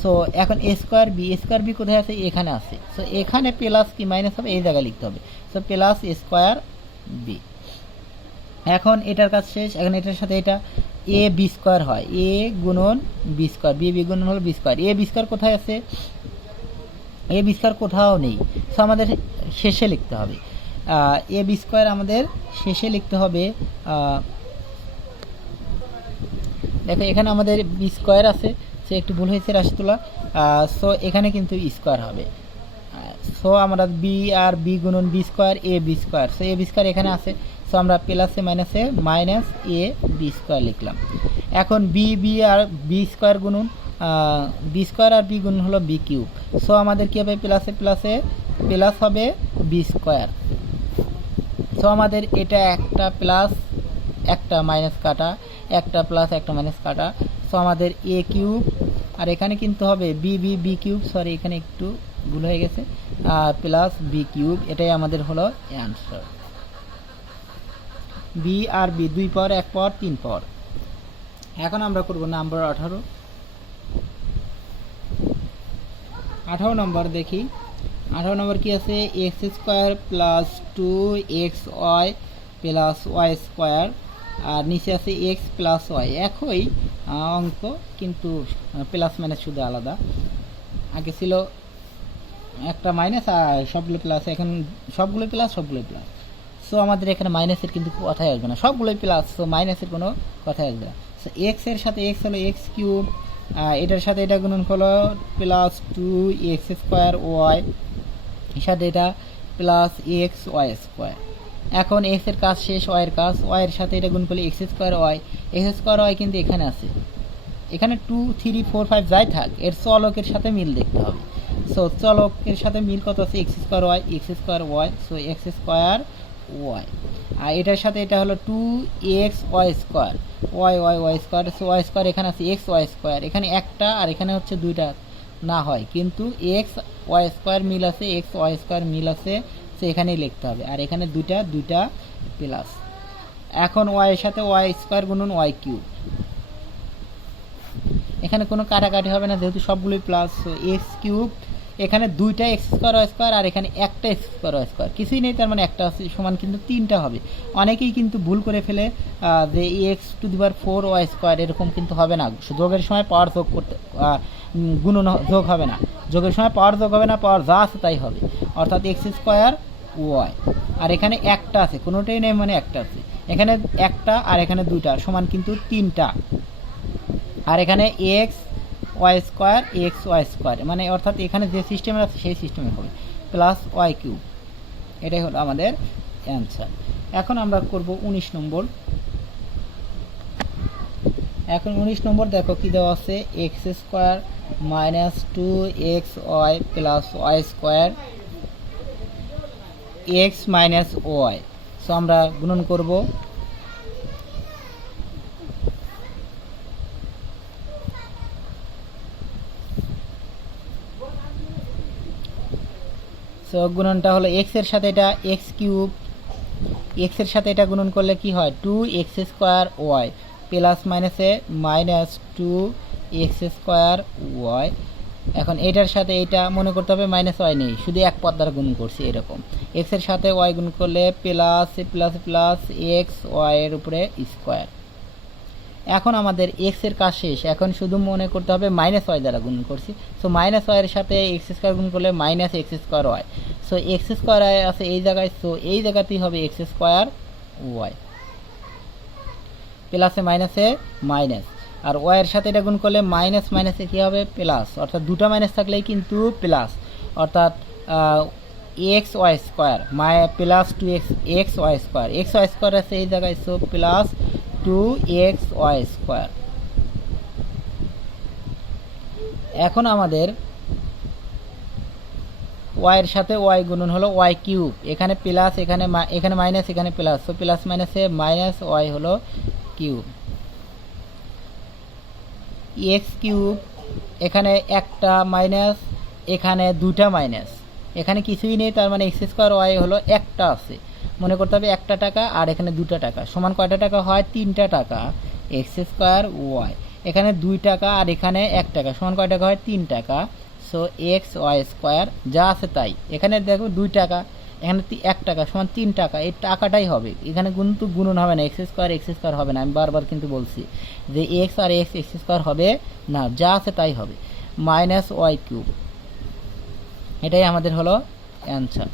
সো এখন এ স্কোয়ার বি কোথায় আছে, এখানে আছে, সো এখানে প্লাস কি মাইনাস হবে এই জায়গায় লিখতে হবে, সো প্লাস এ স্কোয়ার বি। এখন এটার কাজ শেষ, এখন এটার সাথে এটা এ বি স্কোয়ার হয়, এ গুণন বি স্কোয়ার, বি গুণন হলো বি স্কোয়ার, এ বি স্কোয়ার কোথায় আছে, এ বি স্কোয়ার কোথাও নেই, সো আমাদের শেষে লিখতে হবে, এ বি স্কোয়ার আমাদের শেষে লিখতে হবে, দেখো এখানে আমাদের বি স্কোয়ার আছে, সে একটু ভুল হয়েছে রাশি তোলা, সো এখানে কিন্তু স্কোয়ার হবে, সো আমরা বি আর বি গুণন B square A b square, so a b square এখানে আছে, সো আমরা প্লাসে মাইনাসে মাইনাস এ বি স্কোয়ার লিখলাম। এখন বি আর বি স্কোয়ার গুণন বি স্কোয়ার আর বি গুণন হলো বি কিউব, সো আমাদের কী হবে প্লাসে প্লাসে প্লাস হবে বি স্কোয়ার, সো আমাদের এটা একটা প্লাস একটা মাইনাস কাটা, একটা প্লাস একটা মাইনাস কাটা, সো আমাদের এ কিউব আর এখানে কিন্তু হবে বি কিউব, সরি এখানে একটু ভুল হয়ে গেছে, প্লাস বি কিউব, এটাই আমাদের হলো অ্যান্সার। বি আর বি 2 পাওয়ার 1 পাওয়ার 3 পাওয়ার। এখন আমরা করব নাম্বার 18 নম্বর, দেখি 18 নম্বর কি আছে, x square plus 2xy plus y square, আর নিচে আছে এক্স প্লাস ওয়াই, একই অঙ্ক কিন্তু প্লাস মাইনাস শুধু আলাদা, আগে ছিল একটা মাইনাস আর সবগুলো প্লাস, এখন সবগুলোই প্লাস, সো আমাদের এখানে মাইনাসের কিন্তু কথাই আসবে না, সবগুলোই প্লাস, সো মাইনাসের কোনো কথাই আসবে না, সো এক্স এর সাথে এক্স হলো এক্স কিউব, এটার সাথে এটা গুণন হলো প্লাস 2x স্কোয়ার ওয়াই, এর সাথে এটা প্লাস এক্স ওয়াই স্কোয়ার, এখন এক্স এর কাজ শেষ, ওয়াই এর কাজ, ওয়াই এর সাথে এটা গুণ করলে এক্স স্কোয়ার ওয়াই কিন্তু এখানে আছে, এখানে 2 3 4 5 যাই থাক এর চলকের সাথে মিল দেখতে হবে, সো চলকের সাথে মিল কত আছে, x square y, so x square y. আর এটার সাথে এটা হলো 2x y square, y square, so y square এখানে আছে এক্স ওয়াই স্কোয়ার, এখানে একটা আর এখানে হচ্ছে দুইটা না হয়, কিন্তু এক্স ওয়াই স্কোয়ার মিল আছে, এক্স ওয়াই স্কোয়ার মিল আছে, সো এখানেই লিখতে হবে। আর এখানে দুইটা প্লাস। এখন ওয়াই এর সাথে ওয়াই স্কোয়ার গুণন ওয়াই কিউব, এখানে কোনো কাটাকাটি হবে না যেহেতু সবগুলোই প্লাস, এক্স কিউব, এখানে দুইটা এক্স স্কোয়ার ওয়াই স্কোয়ার আর এখানে একটা এক্স স্কোয়ার ওয়াই স্কোয়ার, কিছুই নেই, তার মানে একটা আছে সমান কিন্তু তিনটা হবে। অনেকেই কিন্তু ভুল করে ফেলে যে x to the power 4 y square, এরকম কিন্তু হবে না। যোগের সময় পাওয়ার যোগ করতে গুণন যোগ হবে না, যোগের সময় পাওয়ার যোগ হবে না, পাওয়ার যা আছে তাই হবে, অর্থাৎ এক্স স্কোয়ার ওয়াই। আর এখানে একটা আছে, কোনোটাই নেই মানে একটা আছে, এখানে একটা আর এখানে দুইটা সমান কিন্তু তিনটা। আর এখানে এক্স ওয়াই স্কোয়ার মানে অর্থাৎ এখানে যে সিস্টেমে আছে সেই সিস্টেমে হবে, প্লাস ওয়াই কিউব। এটাই হলো আমাদের অ্যান্সার। এখন আমরা করব 19 নম্বর। এখন 19 নম্বর দেখো কি দেওয়া আছে, x square minus 2x y plus y square x minus y. So আমরা গুণন করব। সো গুণনটা হলো এক্স এর সাথে এটা এক্স কিউব, এক্স এর সাথে এটা গুণন করলে কি হয়, 2x স্কোয়ার ওয়াই প্লাস মাইনাসে মাইনাস 2x স্কোয়ার ওয়াই। এখন এটার সাথে এটা মনে করতে হবে মাইনাস ওয়াই নেই, শুধু এক পদ দ্বারা গুণ করছি এরকম। এক্স এর সাথে ওয়াই গুণ করলে plus plus plus x y এর উপরে স্কোয়ার। এখন আমাদের এক্স এর কাজ শেষ, এখন শুধু মনে করতে হবে মাইনাস ওয়াই দ্বারা গুণ করছি। সো মাইনাস ওয়াই এর সাথে এক্স স্কোয়ার গুণ করলে minus x square y. So x square y আছে এই জায়গায়, সো এই জায়গাতেই হবে এক্স স্কোয়ার ওয়াই, প্লাসে মাইনাসে মাইনাস। আর ওয়াই এর সাথে এটা গুণ করলে মাইনাস মাইনাসে কী হবে, প্লাস, অর্থাৎ দুটো মাইনাস থাকলেই কিন্তু প্লাস, অর্থাৎ x y square plus 2x y square আছে এই জায়গায়, so plus 2x y square. এখন আমাদের ওয়াই এর সাথে ওয়াই গুণন হলো ওয়াই কিউব, এখানে প্লাস এখানে মাইনাস এখানে প্লাস, সো প্লাস মাইনাসে মাইনাস ওয়াই হলো কিউব। এক্স কিউব, এখানে একটা মাইনাস এখানে দুটা মাইনাস, এখানে কিছুই নেই, তার মানে এক্স স্কোয়ার ওয়াই হলো একটা আছে, মনে করতে হবে একটা টাকা আর এখানে দুটা টাকা, সমান কয়টা টাকা হয়, তিনটা টাকা এক্স স্কোয়ার ওয়াই। এখানে 2 টাকা আর এখানে 1 টাকা, সমান কয় টাকা হয়, 3 টাকা। সো এক্স ওয়াই স্কোয়ার যা আছে তাই, এখানে দেখো 2 টাকা, এখানে 1 টাকা সমান 3 টাকা, এই টাকাটাই হবে, এখানে কিন্তু গুণন হবে না, এক্স স্কোয়ার হবে না। আমি বারবার কিন্তু বলছি যে এক্স আর এক্স স্কোয়ার হবে না, যা আছে তাই হবে, মাইনাস ওয়াই কিউব। এটাই আমাদের হলো অ্যান্সার।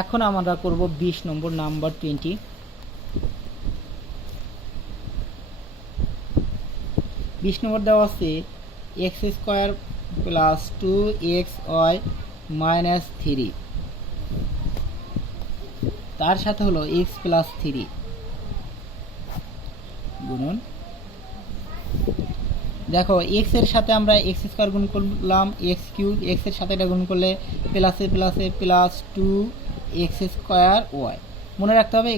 এখন আমরা করব 20 নম্বর, নাম্বার 20। 20 নম্বর দেওয়া আছে x square plus 2x y minus 3, তার সাথে হলো এক্স প্লাস 3 গুণন। দেখো এক্স এর সাথে আমরা এক্স স্কোয়ার গুণ করলাম এক্স কিউব, এক্স এর সাথে এটা গুণ করলে প্লাসে প্লাসে প্লাস 2x স্কোয়ার ওয়াই। মনে রাখতে হবে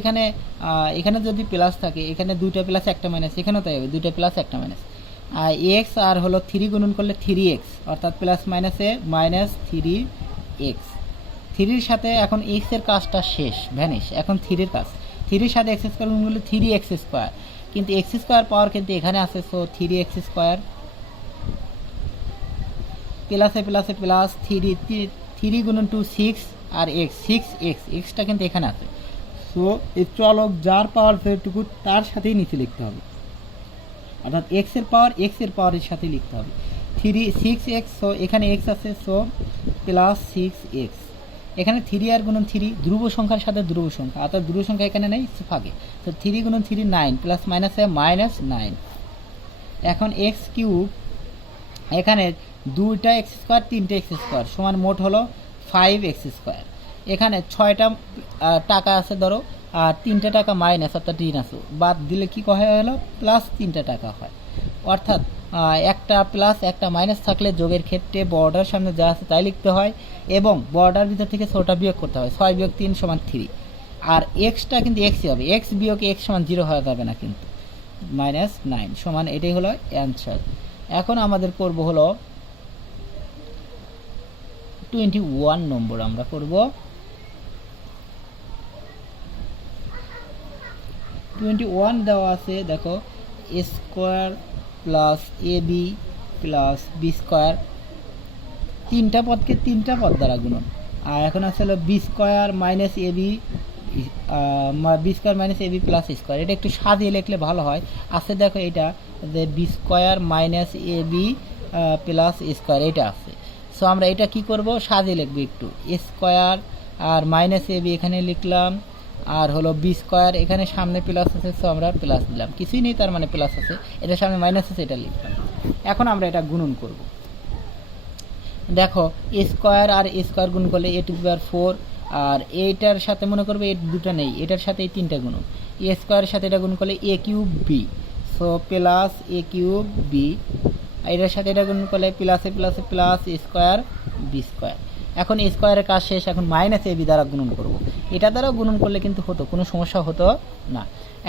এখানে যদি প্লাস থাকে, এখানে 2টা প্লাস 1টা মাইনাস, এখানেও তাই হবে 2টা প্লাস 1টা মাইনাস। আর এক্স আর হলো 3 গুণন করলে 3x, অর্থাৎ প্লাস মাইনাসে মাইনাস 3x। 3-র সাথে এখন এক্স এর কাজটা শেষ, ভ্যানিশ। এখন 3-র কাজ, 3-র সাথে এক্স স্কোয়ার গুণ করলে 3x স্কোয়ার, কিন্তু এক্স স্কোয়ার পাওয়ার কিন্তু এখানে আছে, সো 3x স্কোয়ার প্লাসে প্লাসে প্লাস 3 গুণন 2 6 আর এক্স 6x, এক্সটা কিন্তু এখানে আছে। সো এই চলক যার পাওয়ার যেটুকু তার সাথেই নিচে লিখতে হবে, অর্থাৎ এক্স এর পাওয়ারের সাথে লিখতে হবে 6x। সো এখানে এক্স আছে, সো প্লাস 6x। এখানে 3 আর গুণন 3 ধ্রুব সংখ্যার সাথে ধ্রুব সংখ্যা, অর্থাৎ ধ্রুব সংখ্যা এখানে নেই, ফাঁকে, তো 3 গুণন 3 9 প্লাস মাইনাসে মাইনাস 9। এখন এক্স কিউব, এখানে 2টা এক্স স্কোয়ার 3টে এক্স স্কোয়ার সমান মোট হলো 5x স্কোয়ার। এখানে 6টা টাকা আছে ধরো, আর 3টা টাকা মাইনাস, অর্থাৎ ঋণ আছে, বাদ দিলে কি হয় হলো প্লাস 3টা টাকা হয়, অর্থাৎ একটা প্লাস একটা মাইনাস থাকলে যোগের ক্ষেত্রে বর্ডার সামনে যা আছে তাই লিখতে হয় এবং বর্ডার ভিতর থেকে 6টা বিয়োগ করতে হয়। 6 বিয়োগ 3 সমান 3। আর এক্সটা কিন্তু এক্সই হবে, এক্স বিয়োগ এক্স সমান 0 হওয়া যাবে না কিন্তু। -9 সমান, এটাই হলো অ্যান্সার। এখন আমাদের করব হলো 21 নম্বর আমরা করব। 21 দেওয়া আছে, দেখো a square plus a b plus b square, তিনটা পদকে তিনটা পদ দ্বারা গুণন। আর এখন আছে হলো B square minus a B, b square minus a b plus square. এটা একটু সাজিয়ে লিখলে ভালো হয়। আছে দেখো এটা যে B square minus a b plus square, এটা আছে। সো আমরা এটা কি করব, সাজিয়ে লিখবো একটু। এ square R minus a B এখানে লিখলাম, আর হলো বি স্কোয়ার এখানে সামনে প্লাস আছে, সো আমরা প্লাস দিলাম, কিছুই নেই তার মানে প্লাস আছে, এটা সামনে মাইনাস আছে এটা লিখলাম। এখন আমরা এটা গুণন করব। দেখো এ স্কোয়ার আর এ স্কোয়ার গুণ করলে এ টু দি পাওয়ার 4, আর এইটার সাথে মনে করবে এই দুটো নেই, এটার সাথে এই তিনটা গুণ, এ স্কোয়ারের সাথে এটা গুণ করলে এ কিউব বি, সো প্লাস এ কিউব বি, এটার সাথে এটা গুণ করলে প্লাসে প্লাসে প্লাস এ স্কোয়ার বি স্কোয়ার। এখন এ স্কোয়ারের কাজ শেষ, এখন মাইনাস এ বি দ্বারা গুণন করব। এটা দ্বারা গুণন করলে কিন্তু হতো, কোনো সমস্যা হতো না।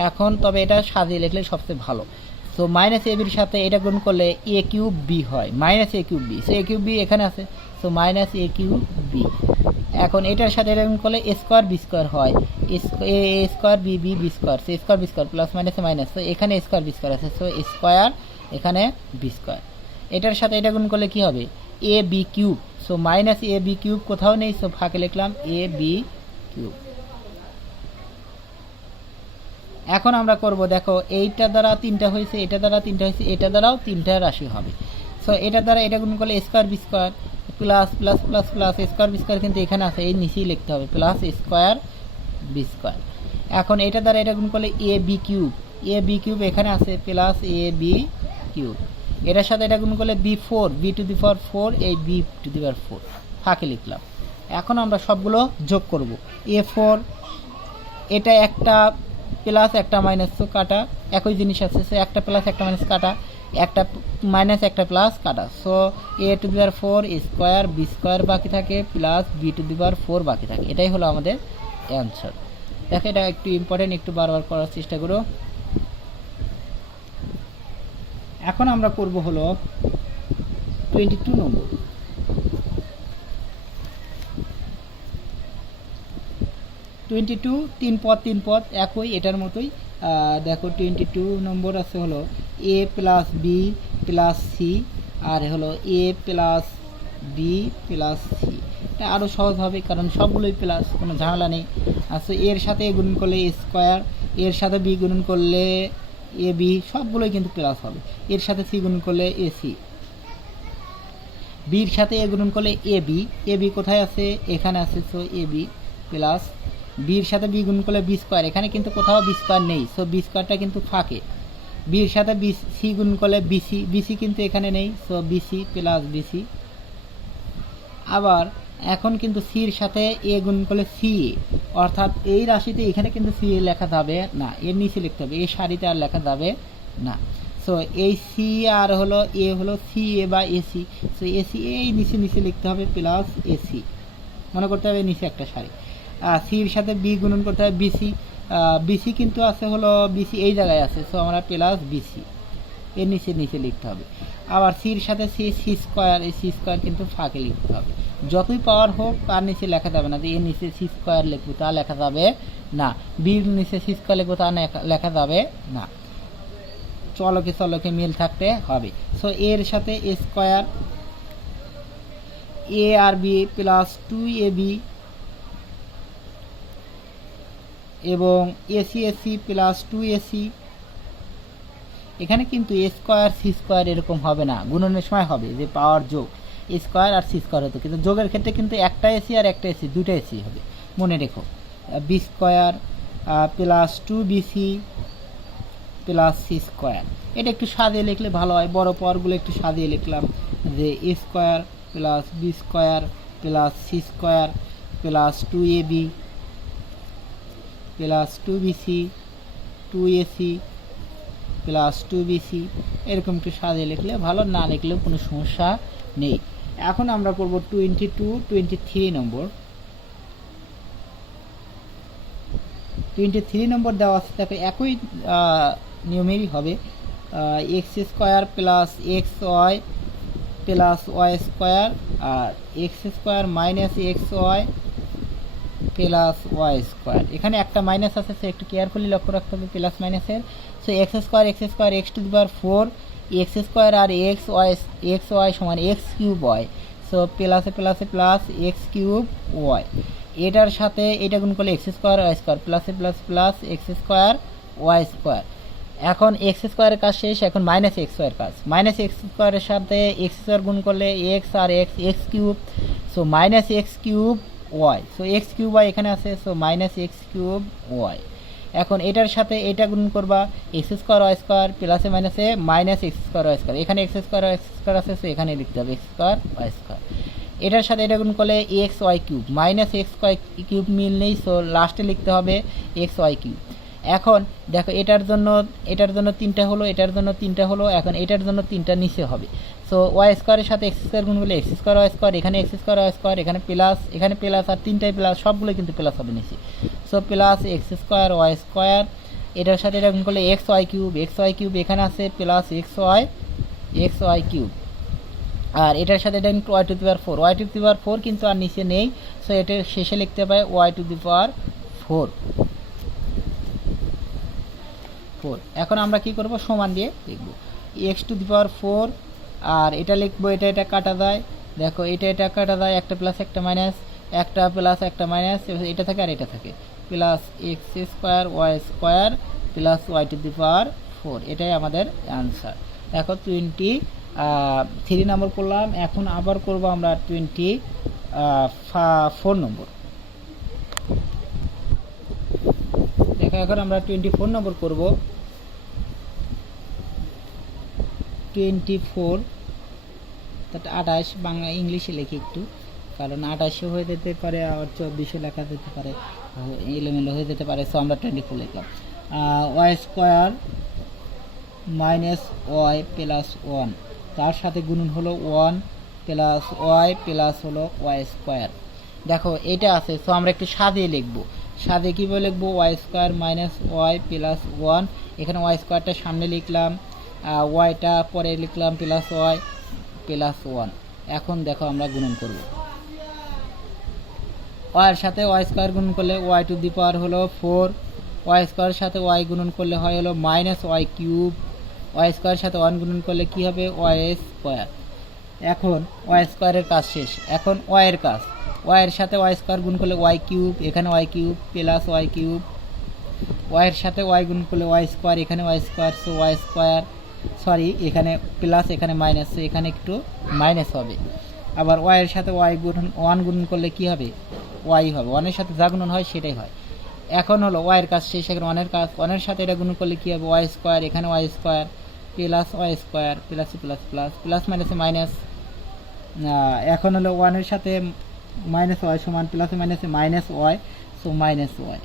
এখন তবে এটা সাজিয়ে লিখলে সবচেয়ে ভালো। সো মাইনাস এ বির সাথে এটা গুণ করলে এ কিউব বি হয়, মাইনাস এ কিউব বি, সো এ কিউব বি এখানে আছে, সো মাইনাস এ কিউব বি। এখন এটার সাথে এটা গুণ করলে এ স্কোয়ার বি স্কোয়ার হয়, a square b b b square, so square b square plus মাইনাসে মাইনাস, তো এখানে স্কোয়ার বি স্কোয়ার আছে, সো স্কোয়ার এখানে বি স্কোয়ার। এটার সাথে এটা গুণ করলে কি হবে, a b cube, so minus a b cube কোথাও নেই, সো ফাঁকে লিখলাম এ বি কিউব। এখন আমরা করব, দেখো এইটা দ্বারা তিনটা হয়েছে, এটা দ্বারা তিনটা হয়েছে, এটা দ্বারাও তিনটা রাশি হবে। সো এটা দ্বারা এটা গুণ করলে square b square plus plus plus plus square b square কিন্তু এখানে আছে, এই নিচেই লিখতে হবে প্লাস স্কোয়ার বি স্কোয়ার। এখন এটা দ্বারা এটা গুণ করলে এ বি কিউব, এ বি কিউব এখানে আছে প্লাস এ বি কিউব। এটার সাথে এটা গুণ করলে B 4, B to the power 4, এই বি টু দি পাওয়ার 4 ফাঁকে লিখলাম। এখন আমরা সবগুলো যোগ করব। এ 4, এটা একটা প্লাস একটা মাইনাস, তো কাটা একই জিনিস আছে, সো একটা প্লাস একটা মাইনাস কাটা, একটা মাইনাস একটা প্লাস কাটা, so a to the power 4 square b square বাকি থাকে plus b to the power 4 বাকি থাকে। এটাই হলো আমাদের অ্যান্সার। দেখো এটা একটু ইম্পর্টেন্ট, একটু বারবার করার চেষ্টা করো। এখন আমরা করব হলো 22 নম্বর। 22 তিন পদ একই, এটার মতোই। দেখো 22 নম্বর আছে হলো এ প্লাস বি প্লাস সি, আর হলো এ প্লাস বি প্লাস সি। এটা আরও সহজ হবে কারণ সবগুলোই প্লাস, কোনো ঝামেলা নেই। আচ্ছা, এর সাথে এ গুণন করলে এ স্কোয়ার, এর সাথে বি গুণন করলে এ বি, সবগুলোই কিন্তু প্লাস হবে। এর সাথে সি গুণন করলে এ সি, বির সাথে এ গুণন করলে এ বি, এ বি কোথায় আছে, এখানে আছে, সো এ বি প্লাস বির সাথে বি গুণ করলে বি স্কোয়ার, এখানে কিন্তু কোথাও বি স্কোয়ার নেই, সো বি স্কোয়ারটা কিন্তু ফাঁকে। বির সাথে বি সি গুণ করলে বিসি, বিসি কিন্তু এখানে নেই, সো বিসি প্লাস বিসি। আবার এখন কিন্তু সির সাথে এ গুণ করলে সি এ, অর্থাৎ এই রাশিতে এখানে কিন্তু সি এ লেখা যাবে না, এর নিচে লিখতে হবে, এই সারিতে আর লেখা যাবে না। সো এই সি আর হলো এ হলো সি এ বা এসি, সো এসি এই নিচে নিচে লিখতে হবে প্লাস এসি, মনে করতে হবে নিচে একটা সারি। সির সাথে বি গুণন করতে হবে বিসি, বিসি কিন্তু আছে হলো বিসি এই জায়গায় আছে, সো আমরা প্লাস বিসি এর নিচে নিচে লিখতে হবে। আবার সির সাথে সি সি স্কোয়ার, এই সি স্কোয়ার কিন্তু ফাঁকে লিখতে হবে। যতই পাওয়ার হোক তার নিচে লেখা যাবে না, যে এর নিচে সি স্কোয়ার লিখবো তা লেখা যাবে না, বির নিচে সি স্কোয়ার লিখবো তা লেখা যাবে না, চলকে মিল থাকতে হবে। সো এর সাথে এ স্কোয়ার, এ আর বি প্লাস 2ab এবং এসি এসি প্লাস 2ac। এখানে কিন্তু এ স্কোয়ার সি স্কোয়ার এরকম হবে না, গুণনের সময় হবে যে পাওয়ার যোগ, এ স্কোয়ার আর সি স্কোয়ার হতো, কিন্তু যোগের ক্ষেত্রে কিন্তু একটা এসি আর একটা এসি, দুটো এসি হবে, মনে রেখো। B square plus 2bc plus c square, এটা একটু সাজিয়ে লিখলে ভালো হয়, বড় পাওয়ারগুলো একটু সাজিয়ে লিখলাম, যে a square plus b square plus c square plus 2ab plus 2bc 2ac plus 2bc, এরকম একটু সাজিয়ে লিখলে ভালো, না লিখলেও কোনো সমস্যা নেই। এখন আমরা করব 23 নম্বর। 23 নম্বর দেওয়া আছে, তাকে একই নিয়মেরই হবে, x square plus x y plus y square, আর x square minus x y plus y square. এখানে একটা মাইনাস আছে, সো একটু কেয়ারফুলি লক্ষ্য রাখতে হবে প্লাস মাইনাসের। So x square x to the power 4 x square আর এক্স ওয়াই সমান এক্স কিউব ওয়াই। সো প্লাসে প্লাসে প্লাস এক্স কিউব ওয়াই, এটার সাথে এটা গুণ করলে এক্স স্কোয়ার ওয়াই স্কোয়ার, প্লাসে plus plus x square y square. এখন এক্স স্কোয়ারের কাজ শেষ, এখন মাইনাস এক্স ওয়াইয়ের কাজ। মাইনাস এক্স স্কোয়ারের সাথে এক্স স্কোয়ার গুণ করলে এক্স আর x, x cube, so minus x cube y. So x cube y এখানে আছে, so minus x cube y. এখন এটার সাথে এটা গুণ করবা, এক্স স্কোয়ার ওয়াই স্কোয়ার প্লাসে মাইনাসে minus x square y square. এখানে এক্স স্কোয়ার ওয়াই স্কোয়ার আছে, সো এখানে লিখতে হবে এক্স স্কোয়ার ওয়াই স্কোয়ার। এটার সাথে এটা গুণ করলে x y cube, minus x y cube মিল নেই, সো লাস্টে লিখতে হবে এক্স ওয়াই কিউব। এখন দেখো এটার জন্য 3টা হলো, এটার জন্য 3টা হলো, এখন এটার জন্য 3টা নিচে হবে। সো ওয়াই স্কোয়ারের সাথে এক্স স্কোয়ার গুণ করলে এক্স স্কোয়ার ওয়াই স্কোয়ার, এখানে এক্স স্কোয়ার ওয়াই স্কোয়ার, এখানে প্লাস আর 3টাই প্লাস, সবগুলো কিন্তু প্লাস হবে নিচে। So plus x square y square, এটার সাথে এটা গুণ করলে এক্স ওয়াই কিউব, এখানে আছে প্লাস এক্স ওয়াই কিউব, আর এটার সাথে এটা কিন্তু ওয়াই টু দি পাওয়ার 4 কিন্তু আর নিচে নেই, সো এটা শেষে লিখতে পারে ওয়াই টু দি পাওয়ার 4। এখন আমরা কি করব, সমান দিয়ে লিখব এক্স টু দি পাওয়ার 4, আর এটা লিখবো, এটা কাটা যায়, দেখো এটা কাটা যায়, একটা প্লাস একটা মাইনাস, একটা প্লাস একটা মাইনাস, এটা থাকে আর এটা থাকে, plus x square y square plus y to the power 4, এটাই আমাদের অ্যান্সার। দেখো 23 নম্বর করলাম, এখন আবার করব আমরা 24 নম্বর। দেখো এখন আমরা 24 নম্বর করব। 24 28, বাংলা ইংলিশে লিখি একটু, কারণ 28 হয়ে যেতে পারে, আবার 24 লেখা যেতে পারে, এলোমেলো হয়ে যেতে পারে, সো আমরা 24 লিখলাম। Y square minus y plus 1, তার সাথে গুণন হলো 1 প্লাস ওয়াই প্লাস হলো ওয়াই স্কোয়ার। দেখো এটা আছে, সো আমরা একটু সাজিয়ে লিখবো। সাজিয়ে কীভাবে লিখবো, y square minus y plus 1, এখানে ওয়াই স্কোয়ারটা সামনে লিখলাম, ওয়াইটা পরে লিখলাম প্লাস ওয়াই প্লাস 1। এখন দেখো আমরা গুণন করব, ওয়াইয়ের সাথে ওয়াই স্কোয়ার গুণন করলে ওয়াই টু দি পাওয়ার হলো 4, ওয়াই স্কোয়ারের সাথে ওয়াই গুণন করলে হয় হলো মাইনাস ওয়াই কিউব, ওয়াই স্কোয়ারের সাথে 1 গুণন করলে কি হবে, ওয়াই স্কোয়ার। এখন ওয়াই স্কোয়ারের কাজ শেষ, এখন ওয়াইয়ের কাজ, ওয়াইয়ের সাথে ওয়াই স্কোয়ার গুণ করলে ওয়াই কিউব, এখানে y cube plus y cube, ওয়াইয়ের সাথে ওয়াই গুণ করলে ওয়াই স্কোয়ার, এখানে y square, so y square, sorry এখানে প্লাস এখানে মাইনাস, সো এখানে একটু মাইনাস হবে। আবার ওয়াইয়ের সাথে ওয়াই গুণন 1 গুণন করলে কি হবে, ওয়াই হবে, 1-এর সাথে যা গুণন হয় সেটাই হয়। এখন হলো ওয়াইয়ের কাজ শেষ, এখন 1-এর কাজ, 1-এর সাথে এটা গুণন করলে কি হবে, ওয়াই স্কোয়ার, এখানে y square plus y square, প্লাসে প্লাস প্লাস, প্লাস মাইনাসে মাইনাস। এখন হলো 1-এর সাথে মাইনাস ওয়াই সমান প্লাসে মাইনাসে minus y, so minus y.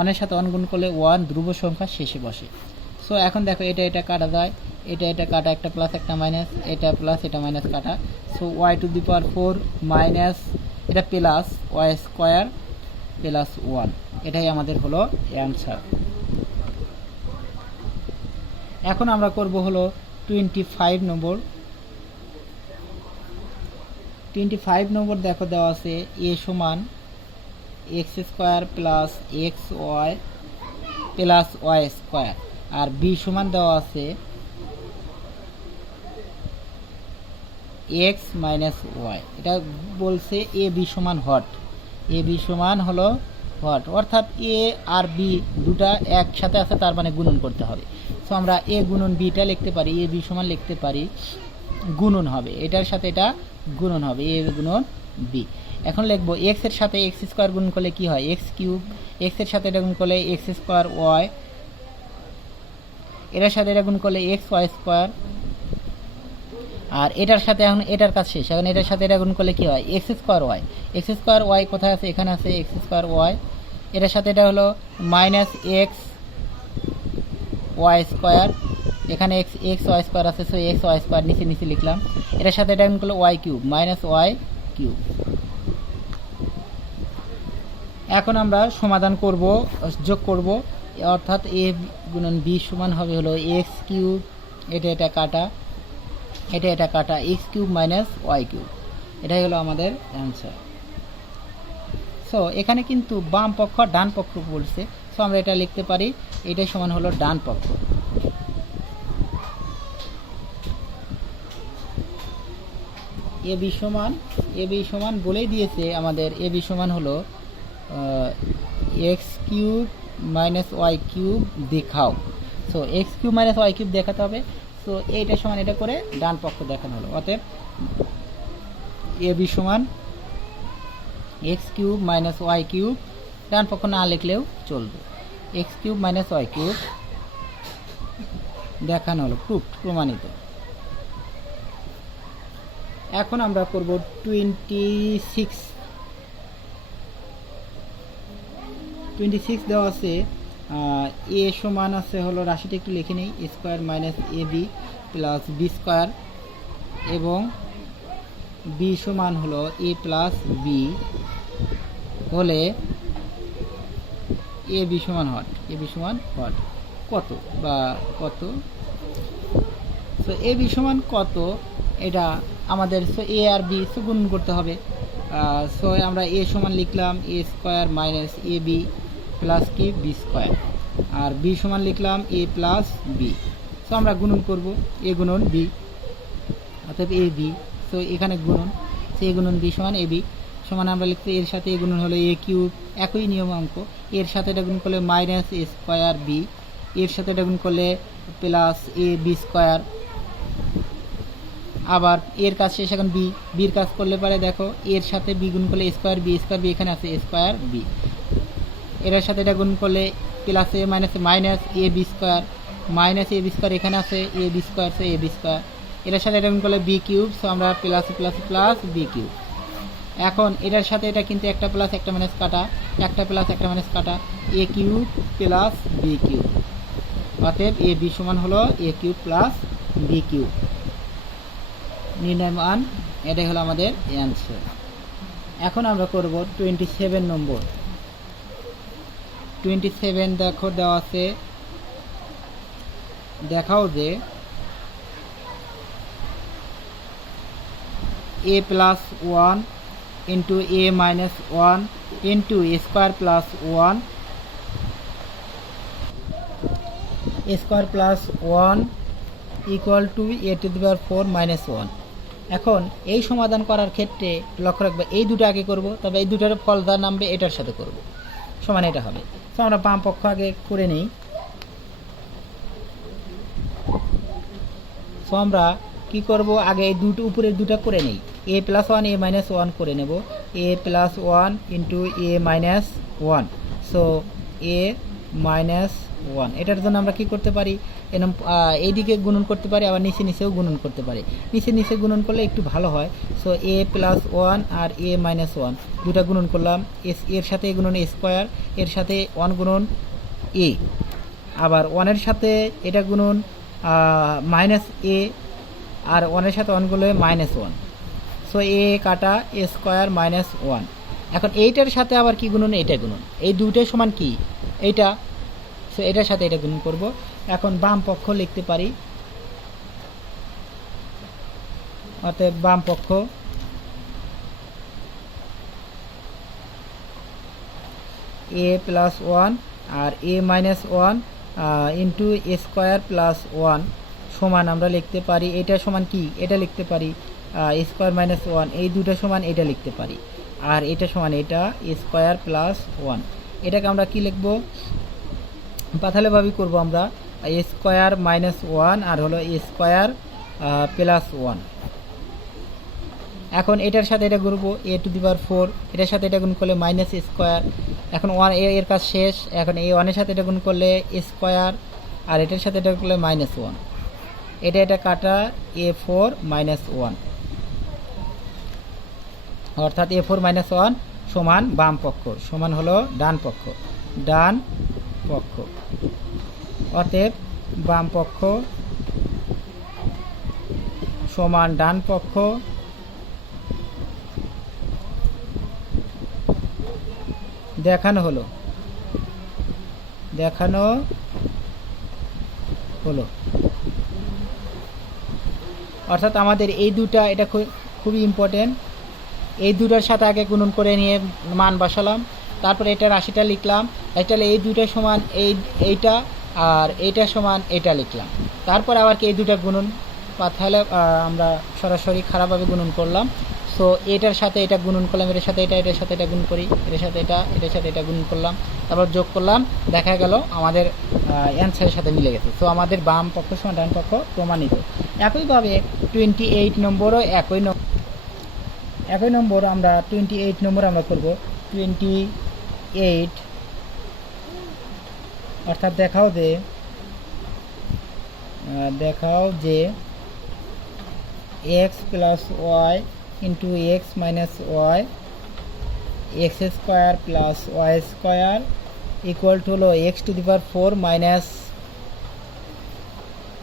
1-এর সাথে 1 গুণ করলে 1 ধ্রুব সংখ্যা শেষে বসে। সো এখন দেখো এটা কাটা যায়, এটা কাটা, একটা প্লাস একটা মাইনাস, এটা প্লাস এটা মাইনাস কাটা, so y to the power 4 minus এটা প্লাস ওয়াই স্কোয়ার প্লাস 1, এটাই আমাদের হলো অ্যান্সার। এখন আমরা করব হলো 25 নম্বর। 25 নম্বর দেখো দেওয়া আছে এ সমান x square plus x y plus y square, আর বি সমান দেওয়া আছে এক্স মাইনাস ওয়াই। এটা বলছে এ বি সমান হট, এ বি সমান হলো হট, অর্থাৎ এ আর বি দুটা একসাথে আছে, তার মানে গুণন করতে হবে। সো আমরা এ গুণন বিটা লিখতে পারি, এ বি সমান লিখতে পারি গুণন হবে, এটার সাথে এটা গুণন হবে, এ গুণন বি। এখন লিখবো এক্স এর সাথে এক্স স্কোয়ার গুণ করলে কি হয়, এক্স কিউব, এক্স এর সাথে এটা গুণ করলে এক্স স্কোয়ার ওয়াই, এটার সাথে এটা গুণ করলে এক্স ওয়াই স্কোয়ার, আর এটার সাথে এখন এটার কাজ শেষ, এখন এটার সাথে এটা গুণ করলে কি হয়, x square y. X square y কোথায় আছে, এখানে আছে এক্স স্কোয়ার ওয়াই, এটার সাথে এটা হলো মাইনাস এক্স ওয়াই স্কোয়ার এখানে এক্স এক্স ওয়াই স্কোয়ার আছে, সো এক্স ওয়াই স্কোয়ার নিচে নিচে লিখলাম। এটার সাথে এটা গুণ করলে y cube minus y cube. এখন আমরা সমাধান করব, যোগ করব, অর্থাৎ এ গুণন বি সমান হবে হলো এক্স কিউব, এটা কাটা, এটা কাটা, x cube minus y cube. এটাই হলো আমাদের অ্যান্সার। সো এখানে কিন্তু বাম পক্ষ ডান পক্ষ বলছে, সো আমরা এটা লিখতে পারি এটাই সমান হলো ডান পক্ষ। এ বি সমান বলেই দিয়েছে আমাদের, এ বি সমান হলো x cube minus y cube দেখাও। So x cube minus y cube দেখাতে হবে, সো এইটা সমান এটা করে ডান পক্ষ দেখানো হলো। অতএব এ বি সমান x cube minus y cube, ডান পক্ষ না লিখলেও চলবে, x cube minus y cube দেখানো হলো, প্রমাণিত। এখন আমরা করব 26 দেওয়া আছে। এ সমান আছে হলো, রাশিটা একটু লিখে নেই, এ square minus a b plus b square, এবং বি সমান হলো এ প্লাস বি হলে এ বি সমান হট, এ বি সমান হট কত বা কত। সো এ বি সমান কত এটা আমাদের, সো এ আর বি সো গুণ করতে হবে। সো আমরা এ সমান লিখলাম এ square minus a b plus কি বি স্কোয়ার, আর বি সমান লিখলাম এ প্লাস বি। সো আমরা গুণন করব, এ গুণন বি, অর্থাৎ এ বি। সো এখানে গুণন, সে গুণন বি সমান এ বি সমান আমরা লিখতে, এর সাথে এ গুণন হলো এ কিউব, একই নিয়ম অঙ্ক, এর সাথে এটা গুণ করলে মাইনাস এ স্কোয়ার বি, এর সাথে এটা গুণ করলে প্লাস এ বি স্কোয়ার। আবার এর কাজ শেষ, এখন বির কাজ করলে পারে দেখো, এর সাথে বি গুণ করলে স্কোয়ার বি, এখানে আছে স্কোয়ার বি, এর সাথে এটা গুণ করলে plus a minus a b square, minus a b square এখানে আছে a b square, so a b square, এটার সাথে এটা গুণ করলে বি কিউব, সো আমরা plus plus plus b cube. এখন এটার সাথে এটা কিন্তু একটা প্লাস একটা মাইনাস কাটা, একটা প্লাস একটা মাইনাস কাটা, এ কিউব প্লাস বি কিউব, অতএব এ বি সমান হলো এ কিউব প্লাস বি কিউব। নির্ণয় মান, এটাই হলো আমাদের অ্যান্সার। এখন আমরা করব 27 নম্বর। 27 দেখো দেওয়া আছে, দেখাও যে a plus 1 into a minus 1 into a square plus 1 a square plus 1 equal to a to the power 4 minus 1। এখন এই সমাধান করার ক্ষেত্রে লক্ষ্য রাখবে এই দুটো আগে করব, তবে এই দুটার ফল যা নামবে এটার সাথে করব, সমান এটা হবে। তো আমরা বাম পক্ষ আগে করে নিই। সো আমরা কি করব, আগে এই দুটো উপরের দুটো করে নেই, এ প্লাস 1 এ মাইনাস 1 করে নেব, এ প্লাস 1 ইন্টু এ মাইনাস 1, সো এ মাইনাস 1। এটার জন্য আমরা কি করতে পারি, এরকম এইদিকে গুণন করতে পারি, আবার নিচে নিচেও গুণন করতে পারি, নিচে নিচে গুণন করলে একটু ভালো হয়। সো এ প্লাস 1 আর এ মাইনাস 1 দুটা গুণন করলাম, এর সাথে গুণন এ স্কোয়ার, এর সাথে 1 গুণন এ, আবার 1-এর সাথে এটা গুণন মাইনাস এ, আর 1-এর সাথে 1 গুণলে মাইনাস 1, সো এ কাটা এ স্কোয়ার মাইনাস 1। এখন এইটার সাথে আবার কি গুণন, এটা গুণন, এই দুইটাই সমান কি এইটা, সো এটার সাথে এটা গুণন করব। এখন বাম পক্ষ লিখতে পারি, অতএব বাম পক্ষ এ প্লাস 1 আর এ মাইনাস 1 ইন্টু এ স্কোয়ার প্লাস 1 সমান আমরা লিখতে পারি, এটা সমান কি, এটা লিখতে পারি এ স্কোয়ার মাইনাস 1, এই দুটো সমান এটা লিখতে পারি, আর এটা সমান এটা এ স্কোয়ার প্লাস 1। এটাকে আমরা কি লিখবো, পাতালেভাবে করব আমরা, এ স্কোয়ার মাইনাস 1 আর হলো এ স্কোয়ার প্লাস 1। এখন এটার সাথে এটা গুনবো এ টু দি পাওয়ার 4, এটার সাথে এটা গুণ করলে মাইনাস এ স্কোয়ার, এখন 1 এর কাজ শেষ, এখন এই 1-এর সাথে এটা গুণ করলে এ স্কোয়ার, আর এটার সাথে এটা করলে মাইনাস 1, এটা কাটা এ 4 মাইনাস 1, অর্থাৎ এ 4 মাইনাস 1 সমান বাম পক্ষ সমান হলো ডান পক্ষ, ডান পক্ষ। অতএব বাম পক্ষ সমান ডান পক্ষ দেখানো হলো অর্থাৎ আমাদের এই দুটা, এটা খুবই ইম্পর্টেন্ট। এই দুটার সাথে আগে গুণন করে নিয়ে মান বসালাম, তারপরে এটা রাশিটা লিখলাম, তাহলে এই দুটা সমান এইটা আর এইটা সমান এটা লিখলাম, তারপর আবার কি এই দুটা গুণন, তাহলে আমরা সরাসরি খারাপভাবে গুণন করলাম। সো এটার সাথে এটা গুণন করলাম, এটার সাথে এটা গুণ করি, এটার সাথে এটা গুণন করলাম, তারপর যোগ করলাম, দেখা গেল আমাদের অ্যান্সারের সাথে মিলে গেছে। সো আমাদের বাম পক্ষ সমান ডান পক্ষ প্রমাণিত। একইভাবে 28 নম্বরও একই নম্বর আমরা 28 নম্বর আমরা করব। 28 অর্থাৎ দেখাও যে x plus y into x minus y x square plus y square equal to হলো x to the power 4 minus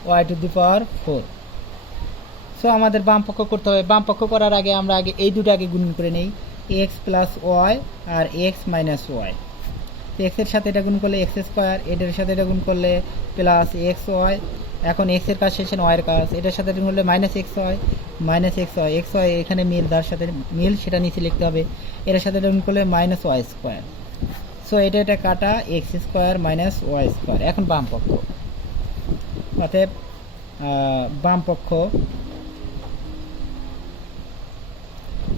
y to the power 4। So আমাদের বাম পক্ষ করতে হবে। বাম পক্ষ করার আগে আমরা এই দুটো আগে গুণ করে নেই, এক্স প্লাস ওয়াই আর এক্স মাইনাস ওয়াই। এক্সের সাথে এটা গুণ করলে এক্স স্কোয়ার, এটার সাথে এটা গুণ করলে প্লাস এক্স ওয়াই। এখন এক্সের কাজ শেষে ওয়াইয়ের কাজ, এটার সাথে গুণ করলে মাইনাস এক্স ওয়াই এখানে মিল, তার সাথে মিল সেটা নিচে লিখতে হবে। এটার সাথে এটা গুণ করলে মাইনাস ওয়াই স্কোয়ার। সো এটা কাটা, x square minus y square. এখন বাম পক্ষ, অতএব বাম পক্ষ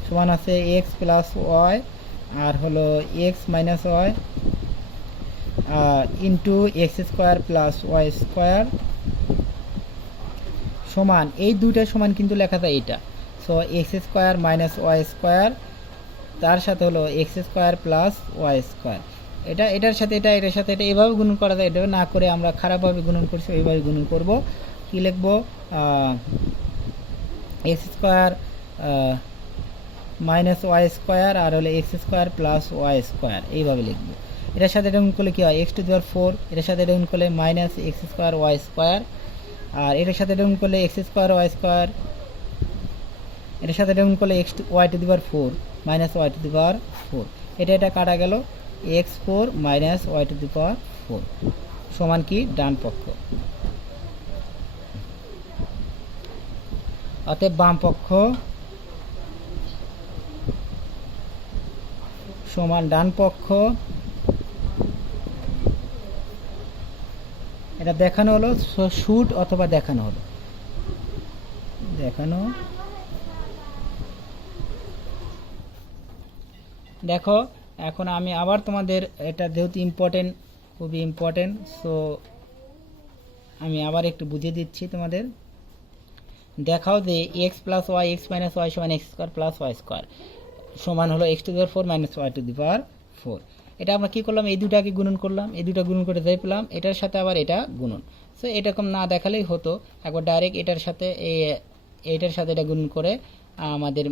সমান আছে এক্স প্লাস ওয়াই আর হলো x minus y into x square plus y square সমান, এই দুইটা সমান কিন্তু লেখা যায় এটা। So x square minus y square, তার সাথে হলো x square plus y square. এটার সাথে এটার সাথে এটা এভাবে গুণন করা যায়। এটা না করে আমরা খারাপভাবে গুণন করছি, এইভাবে গুণন করব। কি লিখবো? X square minus y square আর হলো x square plus y square, এইভাবে লিখবো। এটার সাথে এটা গুণ করলে কী হয়? এক্স টু দি পাওয়ার 4, এটার সাথে এটা গুণ করলে minus x square y square, আর এটার সাথে এটা গুণ করলে এক্স স্কোয়ার ওয়াই স্কোয়ার, এটার সাথে এটা গুণ করলে y to the power 4 minus y to the power 4। এটা কাটা গেল, x 4 minus y to the power 4 সমান কি? ডান পক্ষ। অতএব বাম পক্ষ সমান ডান পক্ষ। এটা দেখানো হলো, শুট অথবা দেখানো হলো, দেখো। এখন আমি আবার তোমাদের, এটা যেহেতু ইম্পর্টেন্ট, খুবই ইম্পর্টেন্ট, সো আমি আবার একটু বুঝিয়ে দিচ্ছি তোমাদের। দেখাও যে x plus y x minus y সমান x square plus y square সমান হলো x to the power 4 minus y to the power 4। এটা আমরা কী করলাম? এই দুটাকে গুণন করলাম, এই দুটা গুণন করে যাই পেলাম, এটার সাথে আবার এটা গুণন। সো এরকম না দেখালেই হতো, একবার ডাইরেক্ট এটার সাথে এটা গুণন করে আমাদের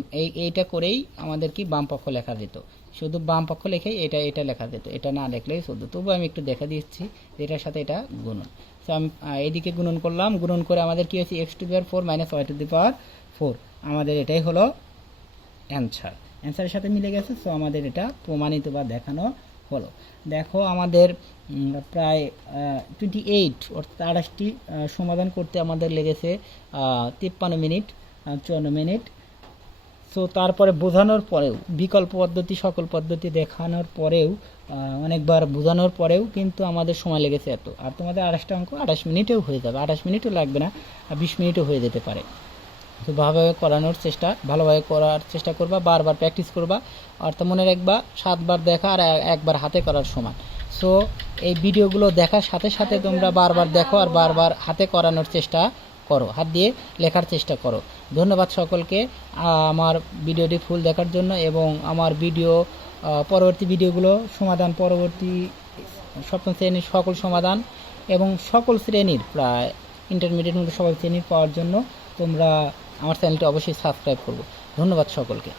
এইটা করেই আমাদের কি বাম পক্ষ লেখা যেত। শুধু বাম পক্ষ লিখেই এটা লেখা যেত, এটা না লিখলেই শুধু। তবু আমি একটু দেখা দিচ্ছি এটার সাথে এটা গুণন। সো আমি এইদিকে গুণন করলাম, গুণন করে আমাদের কী হয়েছে? X to the power 4 minus y to the power 4। আমাদের এটাই হলো অ্যান্সারের সাথে মিলে গেছে। সো আমাদের এটা প্রমাণিত বা দেখানো হলো। দেখো আমাদের প্রায় 28 অর্থাৎ 28টি সমাধান করতে আমাদের লেগেছে 53 মিনিট 54 মিনিট। সো তারপরে বোঝানোর পরেও, বিকল্প পদ্ধতি সকল পদ্ধতি দেখানোর পরেও, অনেকবার বোঝানোর পরেও কিন্তু আমাদের সময় লেগেছে এত। আর তোমাদের 28টা অঙ্ক 28 মিনিটেও হয়ে যাবে, 28 মিনিটও লাগবে না, 20 মিনিটও হয়ে যেতে পারে। তো ভালোভাবে করার চেষ্টা করবা, বারবার প্র্যাকটিস করবা। অর্থাৎ মনে রাখবা 7 বার দেখা আর একবার হাতে করার সমান। সো এই ভিডিওগুলো দেখার সাথে সাথে তোমরা বারবার দেখো আর বারবার হাতে করানোর চেষ্টা করো, হাত দিয়ে লেখার চেষ্টা করো। ধন্যবাদ সকলকে আমার ভিডিওটি ফুল দেখার জন্য, এবং আমার পরবর্তী ভিডিওগুলো সমাধান, পরবর্তী সপ্তম শ্রেণীর সকল সমাধান এবং সকল শ্রেণীর, প্রায় ইন্টারমিডিয়েট সকল শ্রেণীর পাওয়ার জন্য তোমরা আমার চ্যানেলটি অবশ্যই সাবস্ক্রাইব করবো। ধন্যবাদ সকলকে।